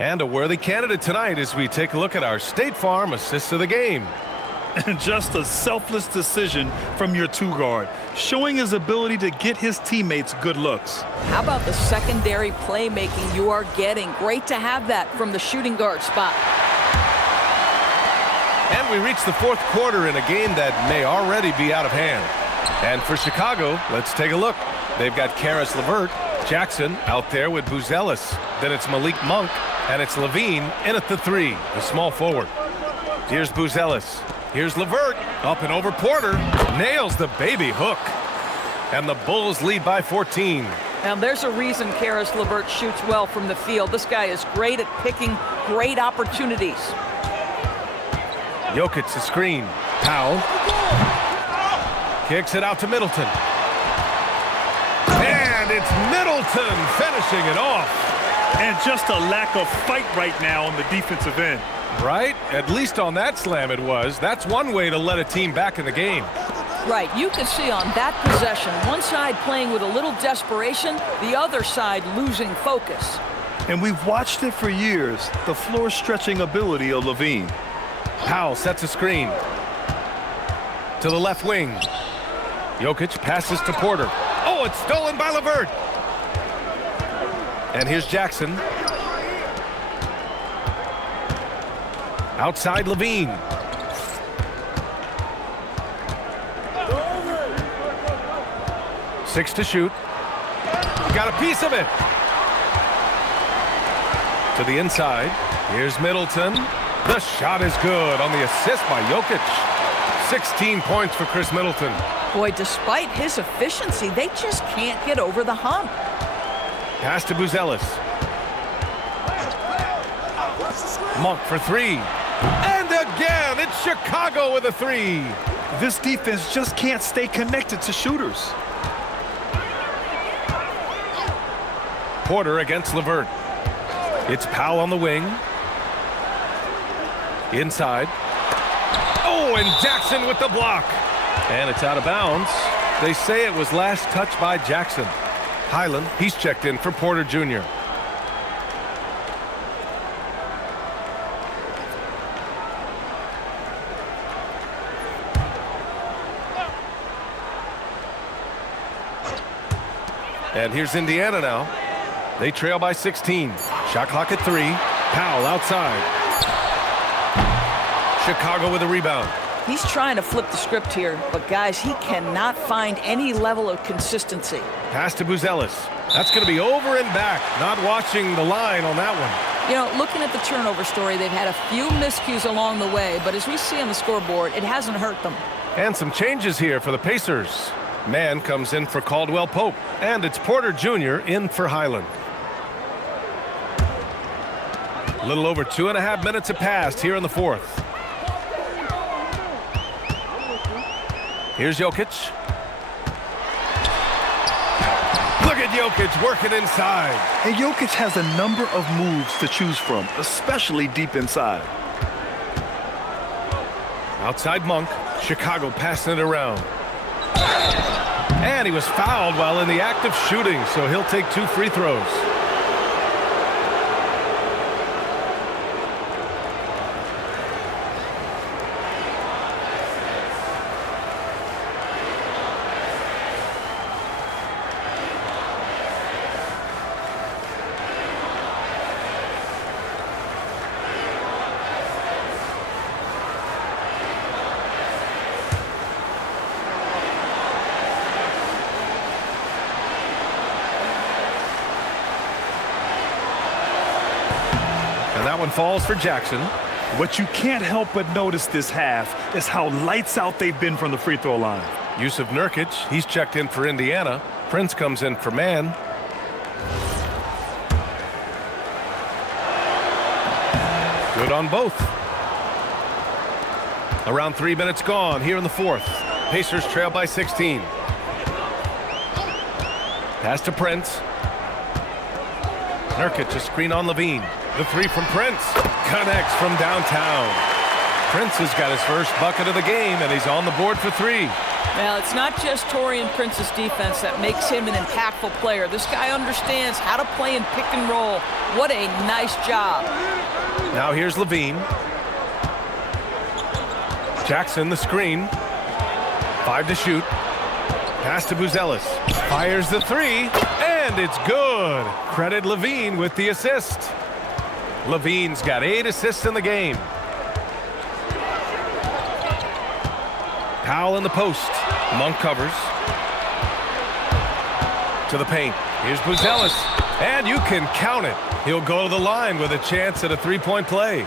And a worthy candidate tonight as we take a look at our State Farm assist of the game. And just a selfless decision from your 2-guard, showing his ability to get his teammates good looks. How about the secondary playmaking you are getting? Great to have that from the shooting guard spot. And we reach the 4th quarter in a game that may already be out of hand. And for Chicago, let's take a look. They've got Karis LeVert, Jackson out there with Buzelis. Then it's Malik Monk, and it's Levine in at the 3, the small forward. Here's Buzelis. Here's LeVert, up and over Porter. Nails the baby hook. And the Bulls lead by 14. And there's a reason Karis LeVert shoots well from the field. This guy is great at picking great opportunities. Jokic the screen. Powell. Kicks it out to Middleton. And it's Middleton finishing it off. And just a lack of fight right now on the defensive end. Right? At least on that slam it was. That's one way to let a team back in the game. Right. You can see on that possession, one side playing with a little desperation, the other side losing focus. And we've watched it for years, the floor stretching ability of Levine. Powell sets a screen. To the left wing. Jokic passes to Porter. Oh, it's stolen by LeVert. And here's Jackson. Outside Levine. Six to shoot. Got a piece of it. To the inside. Here's Middleton. The shot is good on the assist by Jokic. 16 points for Chris Middleton. Boy, despite his efficiency, they just can't get over the hump. Pass to Buzelis. Monk for 3. And again, it's Chicago with a 3. This defense just can't stay connected to shooters. Porter against LeVert. It's Powell on the wing. Inside. Oh, and Jackson with the block. And it's out of bounds. They say it was last touched by Jackson. Highland, he's checked in for Porter Jr. And here's Indiana now. They trail by 16. Shot clock at 3. Powell outside. Chicago with a rebound. He's trying to flip the script here, but guys, he cannot find any level of consistency. Pass to Buzelis. That's going to be over and back. Not watching the line on that one. You know, looking at the turnover story, they've had a few miscues along the way, but as we see on the scoreboard, it hasn't hurt them. And some changes here for the Pacers. Mann comes in for Caldwell Pope, and it's Porter Jr. in for Highland. A little over 2.5 minutes have passed here in the 4th. Here's Jokic. Look at Jokic working inside. And Jokic has a number of moves to choose from, especially deep inside. Outside Monk. Chicago passing it around. And he was fouled while in the act of shooting, so he'll take 2 free throws. That one falls for Jackson. What you can't help but notice this half is how lights out they've been from the free throw line. Yusuf Nurkic, he's checked in for Indiana. Prince comes in for Man. Good on both. Around 3 minutes gone here in the fourth. Pacers trail by 16. Pass to Prince. Nurkic, a screen on Levine. The three from Prince. Connects from downtown. Prince has got his first bucket of the game, and he's on the board for three. Well, it's not just Taurean Prince's defense that makes him an impactful player. This guy understands how to play in pick and roll. What a nice job. Now here's Levine. Jackson, the screen. 5 to shoot. Pass to Buzelis. Fires the three, and it's good. Credit Levine with the assist. Levine's got 8 assists in the game. Powell in the post. Monk covers. To the paint. Here's Buzelis. And you can count it. He'll go to the line with a chance at a three-point play.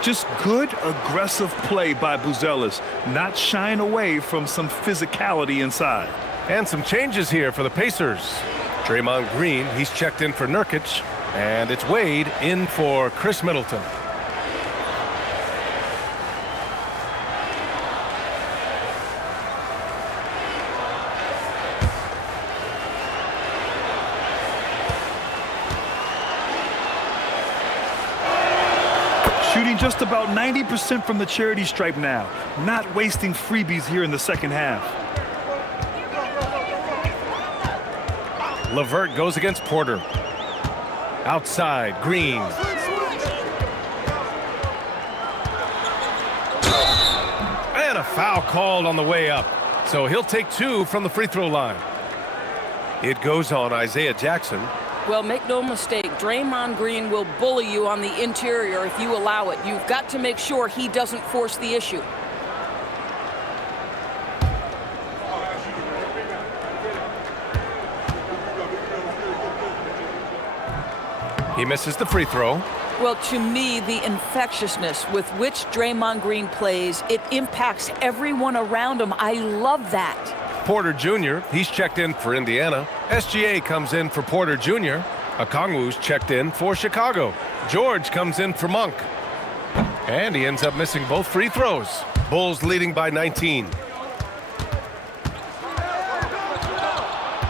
Just good, aggressive play by Buzelis, not shying away from some physicality inside. And some changes here for the Pacers. Draymond Green, he's checked in for Nurkic. And it's Wade in for Chris Middleton. Shooting just about 90% from the charity stripe now. Not wasting freebies here in the second half. LeVert goes against Porter. Outside, Green. And a foul called on the way up. So he'll take 2 from the free throw line. It goes on Isaiah Jackson. Well, make no mistake, Draymond Green will bully you on the interior if you allow it. You've got to make sure he doesn't force the issue. He misses the free throw. Well, to me, the infectiousness with which Draymond Green plays, it impacts everyone around him. I love that. Porter Jr., he's checked in for Indiana. SGA comes in for Porter Jr. Okongwu's checked in for Chicago. George comes in for Monk. And he ends up missing both free throws. Bulls leading by 19.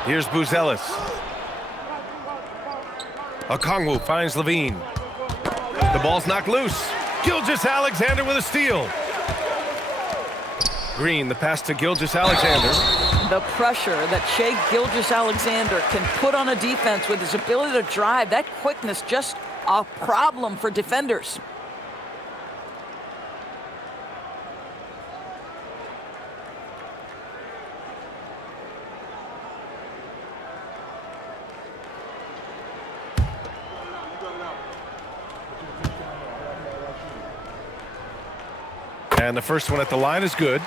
Here's Buzelis. Okongwu finds Levine. The ball's knocked loose. Gilgeous-Alexander with a steal. Green, the pass to Gilgeous-Alexander. The pressure that Shai Gilgeous-Alexander can put on a defense with his ability to drive, that quickness, just a problem for defenders. And the first one at the line is good.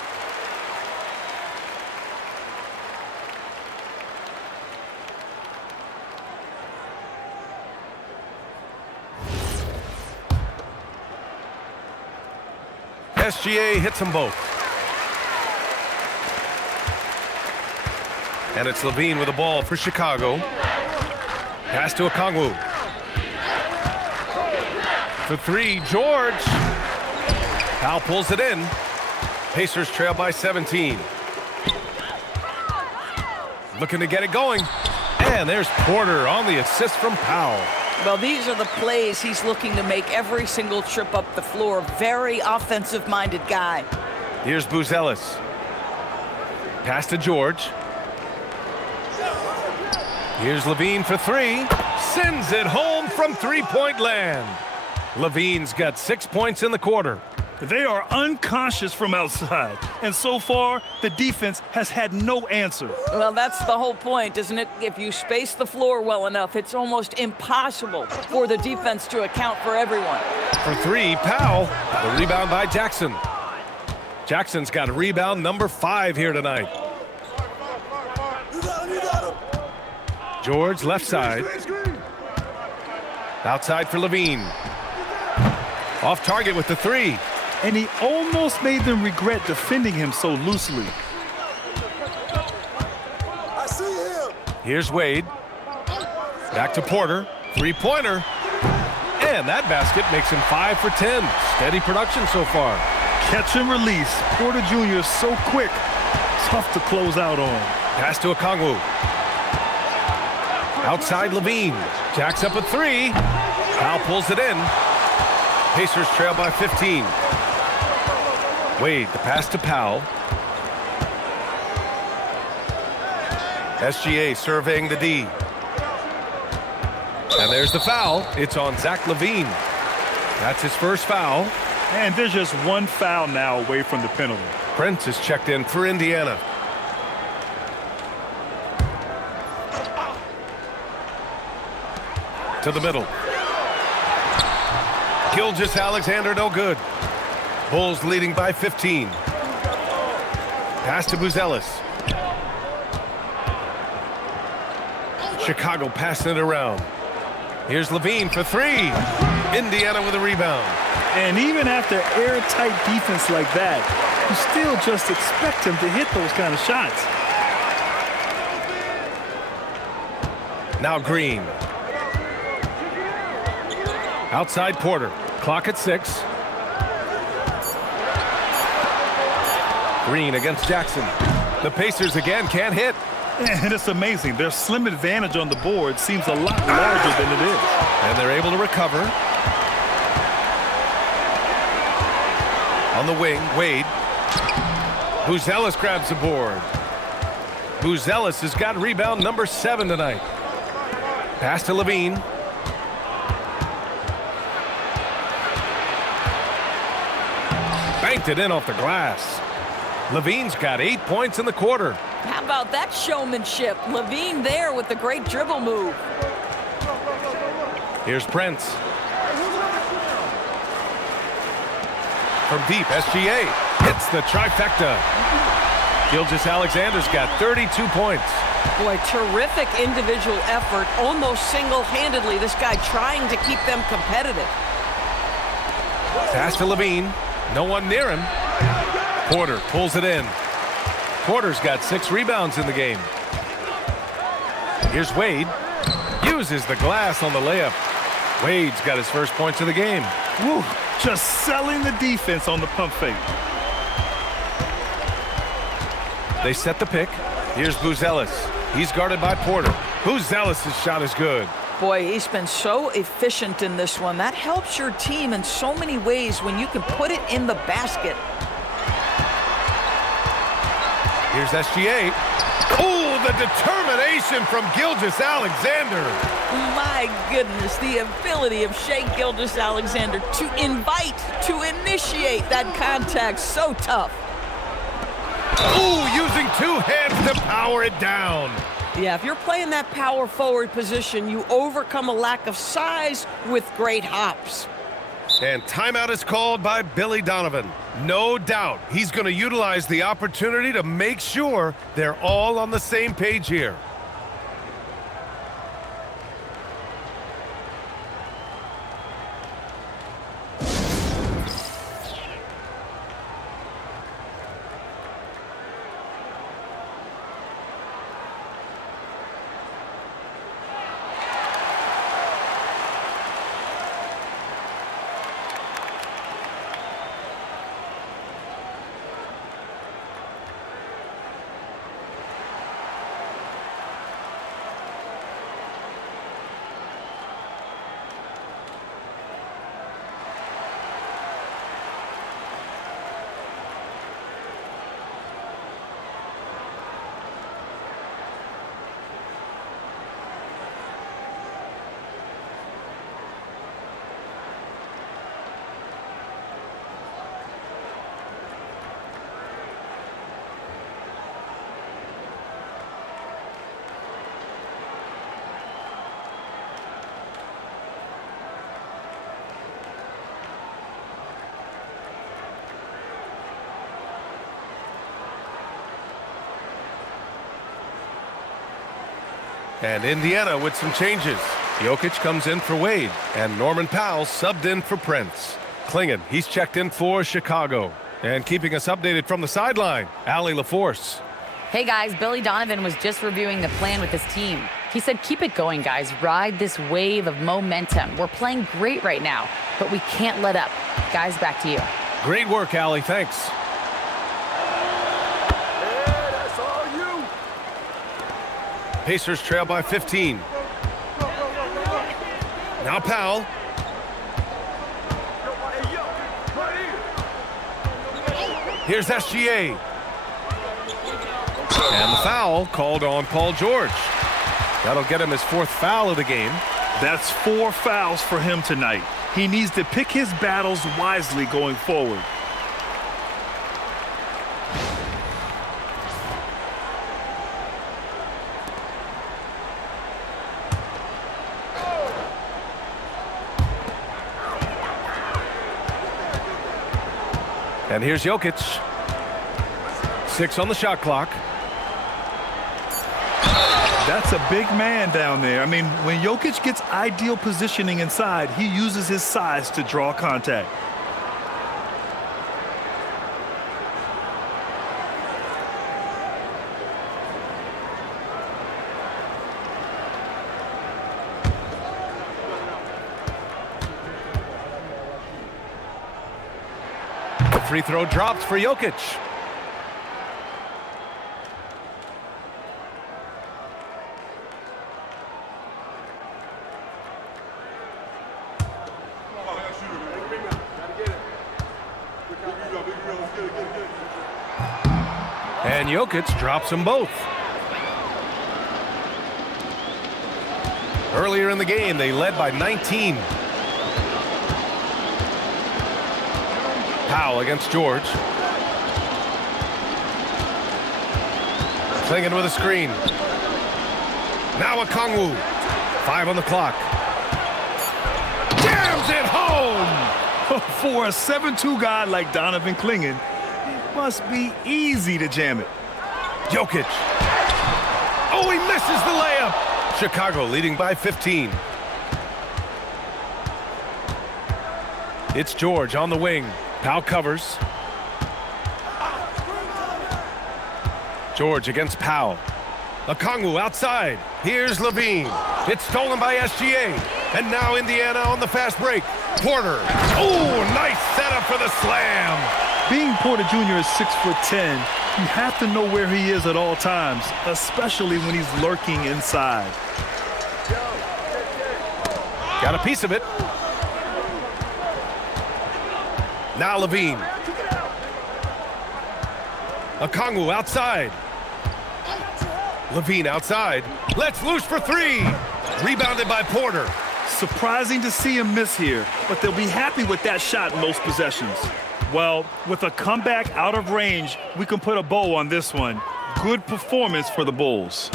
SGA hits them both. And it's Levine with the ball for Chicago. Pass to Okongwu. For three, George. Powell pulls it in. Pacers trail by 17. Looking to get it going. And there's Porter on the assist from Powell. Well, these are the plays he's looking to make every single trip up the floor. Very offensive-minded guy. Here's Buzelis. Pass to George. Here's Levine for three. Sends it home from three-point land. Levine's got 6 points in the quarter. They are unconscious from outside, and so far, the defense has had no answer. Well, that's the whole point, isn't it? If you space the floor well enough, it's almost impossible for the defense to account for everyone. For three, Powell. The rebound by Jackson. Jackson's got rebound number 5 here tonight. George, left side. Outside for Levine. Off target with the three. And he almost made them regret defending him so loosely. Here's Wade. Back to Porter. Three-pointer. And that basket makes him 5 for 10. Steady production so far. Catch and release. Porter Jr. is so quick. Tough to close out on. Pass to Okongwu. Outside Levine. Jacks up a three. Powell pulls it in. Pacers trail by 15. Wade, the pass to Powell. SGA surveying the D. And there's the foul. It's on Zach Levine. That's his first foul. And there's just one foul now away from the penalty. Prince is checked in for Indiana. To the middle. Gilgeous-Alexander, no good. Bulls leading by 15. Pass to Buzelis. Chicago passing it around. Here's Levine for three. Indiana with a rebound. And even after airtight defense like that, you still just expect him to hit those kind of shots. Now Green. Outside Porter. Clock at 6. Green against Jackson. The Pacers again can't hit. And it's amazing. Their slim advantage on the board seems a lot larger than it is. And they're able to recover. On the wing, Wade. Buzelis grabs the board. Buzelis has got rebound number 7 tonight. Pass to Levine. Banked it in off the glass. Levine's got 8 points in the quarter. How about that showmanship? Levine there with the great dribble move. Here's Prince. From deep, SGA hits the trifecta. Gilgeous-Alexander's got 32 points. Boy, terrific individual effort, almost single-handedly. This guy trying to keep them competitive. Pass to Levine. No one near him. Porter pulls it in. Porter's got 6 rebounds in the game. Here's Wade. Uses the glass on the layup. Wade's got his first points of the game. Woo, just selling the defense on the pump fake. They set the pick. Here's Buzelis. He's guarded by Porter. Buzelis' shot is good. Boy, he's been so efficient in this one. That helps your team in so many ways when you can put it in the basket. Here's SGA. Oh, the determination from Gilgeous-Alexander. My goodness, the ability of Shai Gilgeous-Alexander to invite, to initiate that contact, so tough. Oh, using 2 hands to power it down. Yeah, if you're playing that power forward position, you overcome a lack of size with great hops. And timeout is called by Billy Donovan. No doubt he's going to utilize the opportunity to make sure they're all on the same page here. And Indiana with some changes. Jokic comes in for Wade, and Norman Powell subbed in for Prince. Klingon, he's checked in for Chicago. And keeping us updated from the sideline, Allie LaForce. Hey guys, Billy Donovan was just reviewing the plan with his team. He said, keep it going, guys. Ride this wave of momentum. We're playing great right now, but we can't let up. Guys, back to you. Great work, Allie. Thanks. That's all you. Pacers trail by 15. Now Powell. Here's SGA. And the foul called on Paul George. That'll get him his 4th foul of the game. That's 4 fouls for him tonight. He needs to pick his battles wisely going forward. And here's Jokic. 6 on the shot clock. That's a big man down there. I mean, when Jokic gets ideal positioning inside, he uses his size to draw contact. The free throw drops for Jokic. And Jokic drops them both. Earlier in the game, they led by 19. Powell against George. Klingon with a screen. Now Okongwu. 5 on the clock. Jams it home! For a 7'2" guy like Donovan Klingon, it must be easy to jam it. Jokic. Oh, he misses the layup. Chicago leading by 15. It's George on the wing. Powell covers. George against Powell. Okongwu outside. Here's Levine. It's stolen by SGA. And now Indiana on the fast break. Porter. Oh, nice setup for the slam. Being Porter Jr. is 6'10", you have to know where he is at all times, especially when he's lurking inside. Got a piece of it. Now Levine. Okongwu outside. Levine outside. Let's loose for 3. Rebounded by Porter. Surprising to see him miss here, but they'll be happy with that shot most possessions. Well, with a comeback out of range, we can put a bow on this one. Good performance for the Bulls.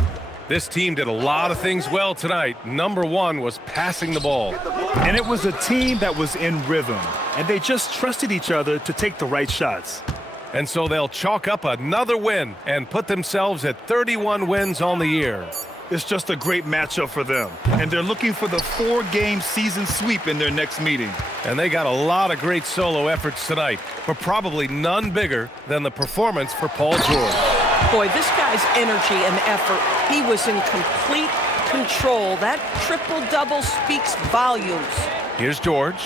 This team did a lot of things well tonight. Number 1 was passing the ball. And it was a team that was in rhythm, and they just trusted each other to take the right shots. And so they'll chalk up another win and put themselves at 31 wins on the year. It's just a great matchup for them, and they're looking for the 4-game season sweep in their next meeting. And they got a lot of great solo efforts tonight, but probably none bigger than the performance for Paul George. Boy, this guy's energy and effort, he was in complete control. That triple-double speaks volumes. Here's George.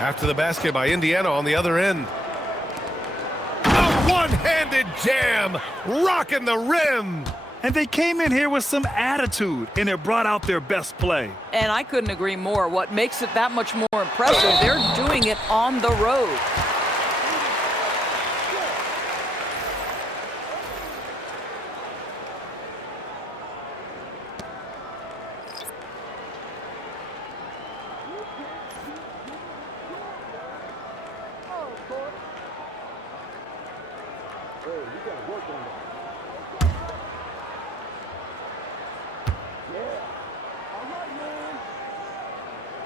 After the basket by Indiana on the other end. A one-handed jam, rocking the rim. And they came in here with some attitude, and it brought out their best play. And I couldn't agree more. What makes it that much more impressive, they're doing it on the road.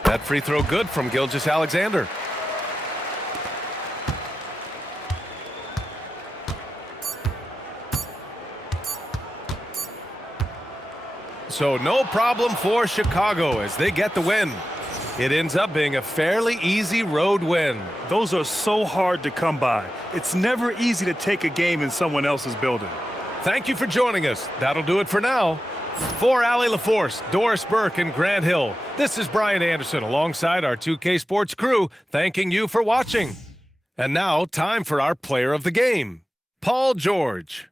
That free throw good from Gilgeous-Alexander. So no problem for Chicago as they get the win. It ends up being a fairly easy road win. Those are so hard to come by. It's never easy to take a game in someone else's building. Thank you for joining us. That'll do it for now. For Allie LaForce, Doris Burke, and Grant Hill, this is Brian Anderson alongside our 2K Sports crew, thanking you for watching. And now, time for our player of the game, Paul George.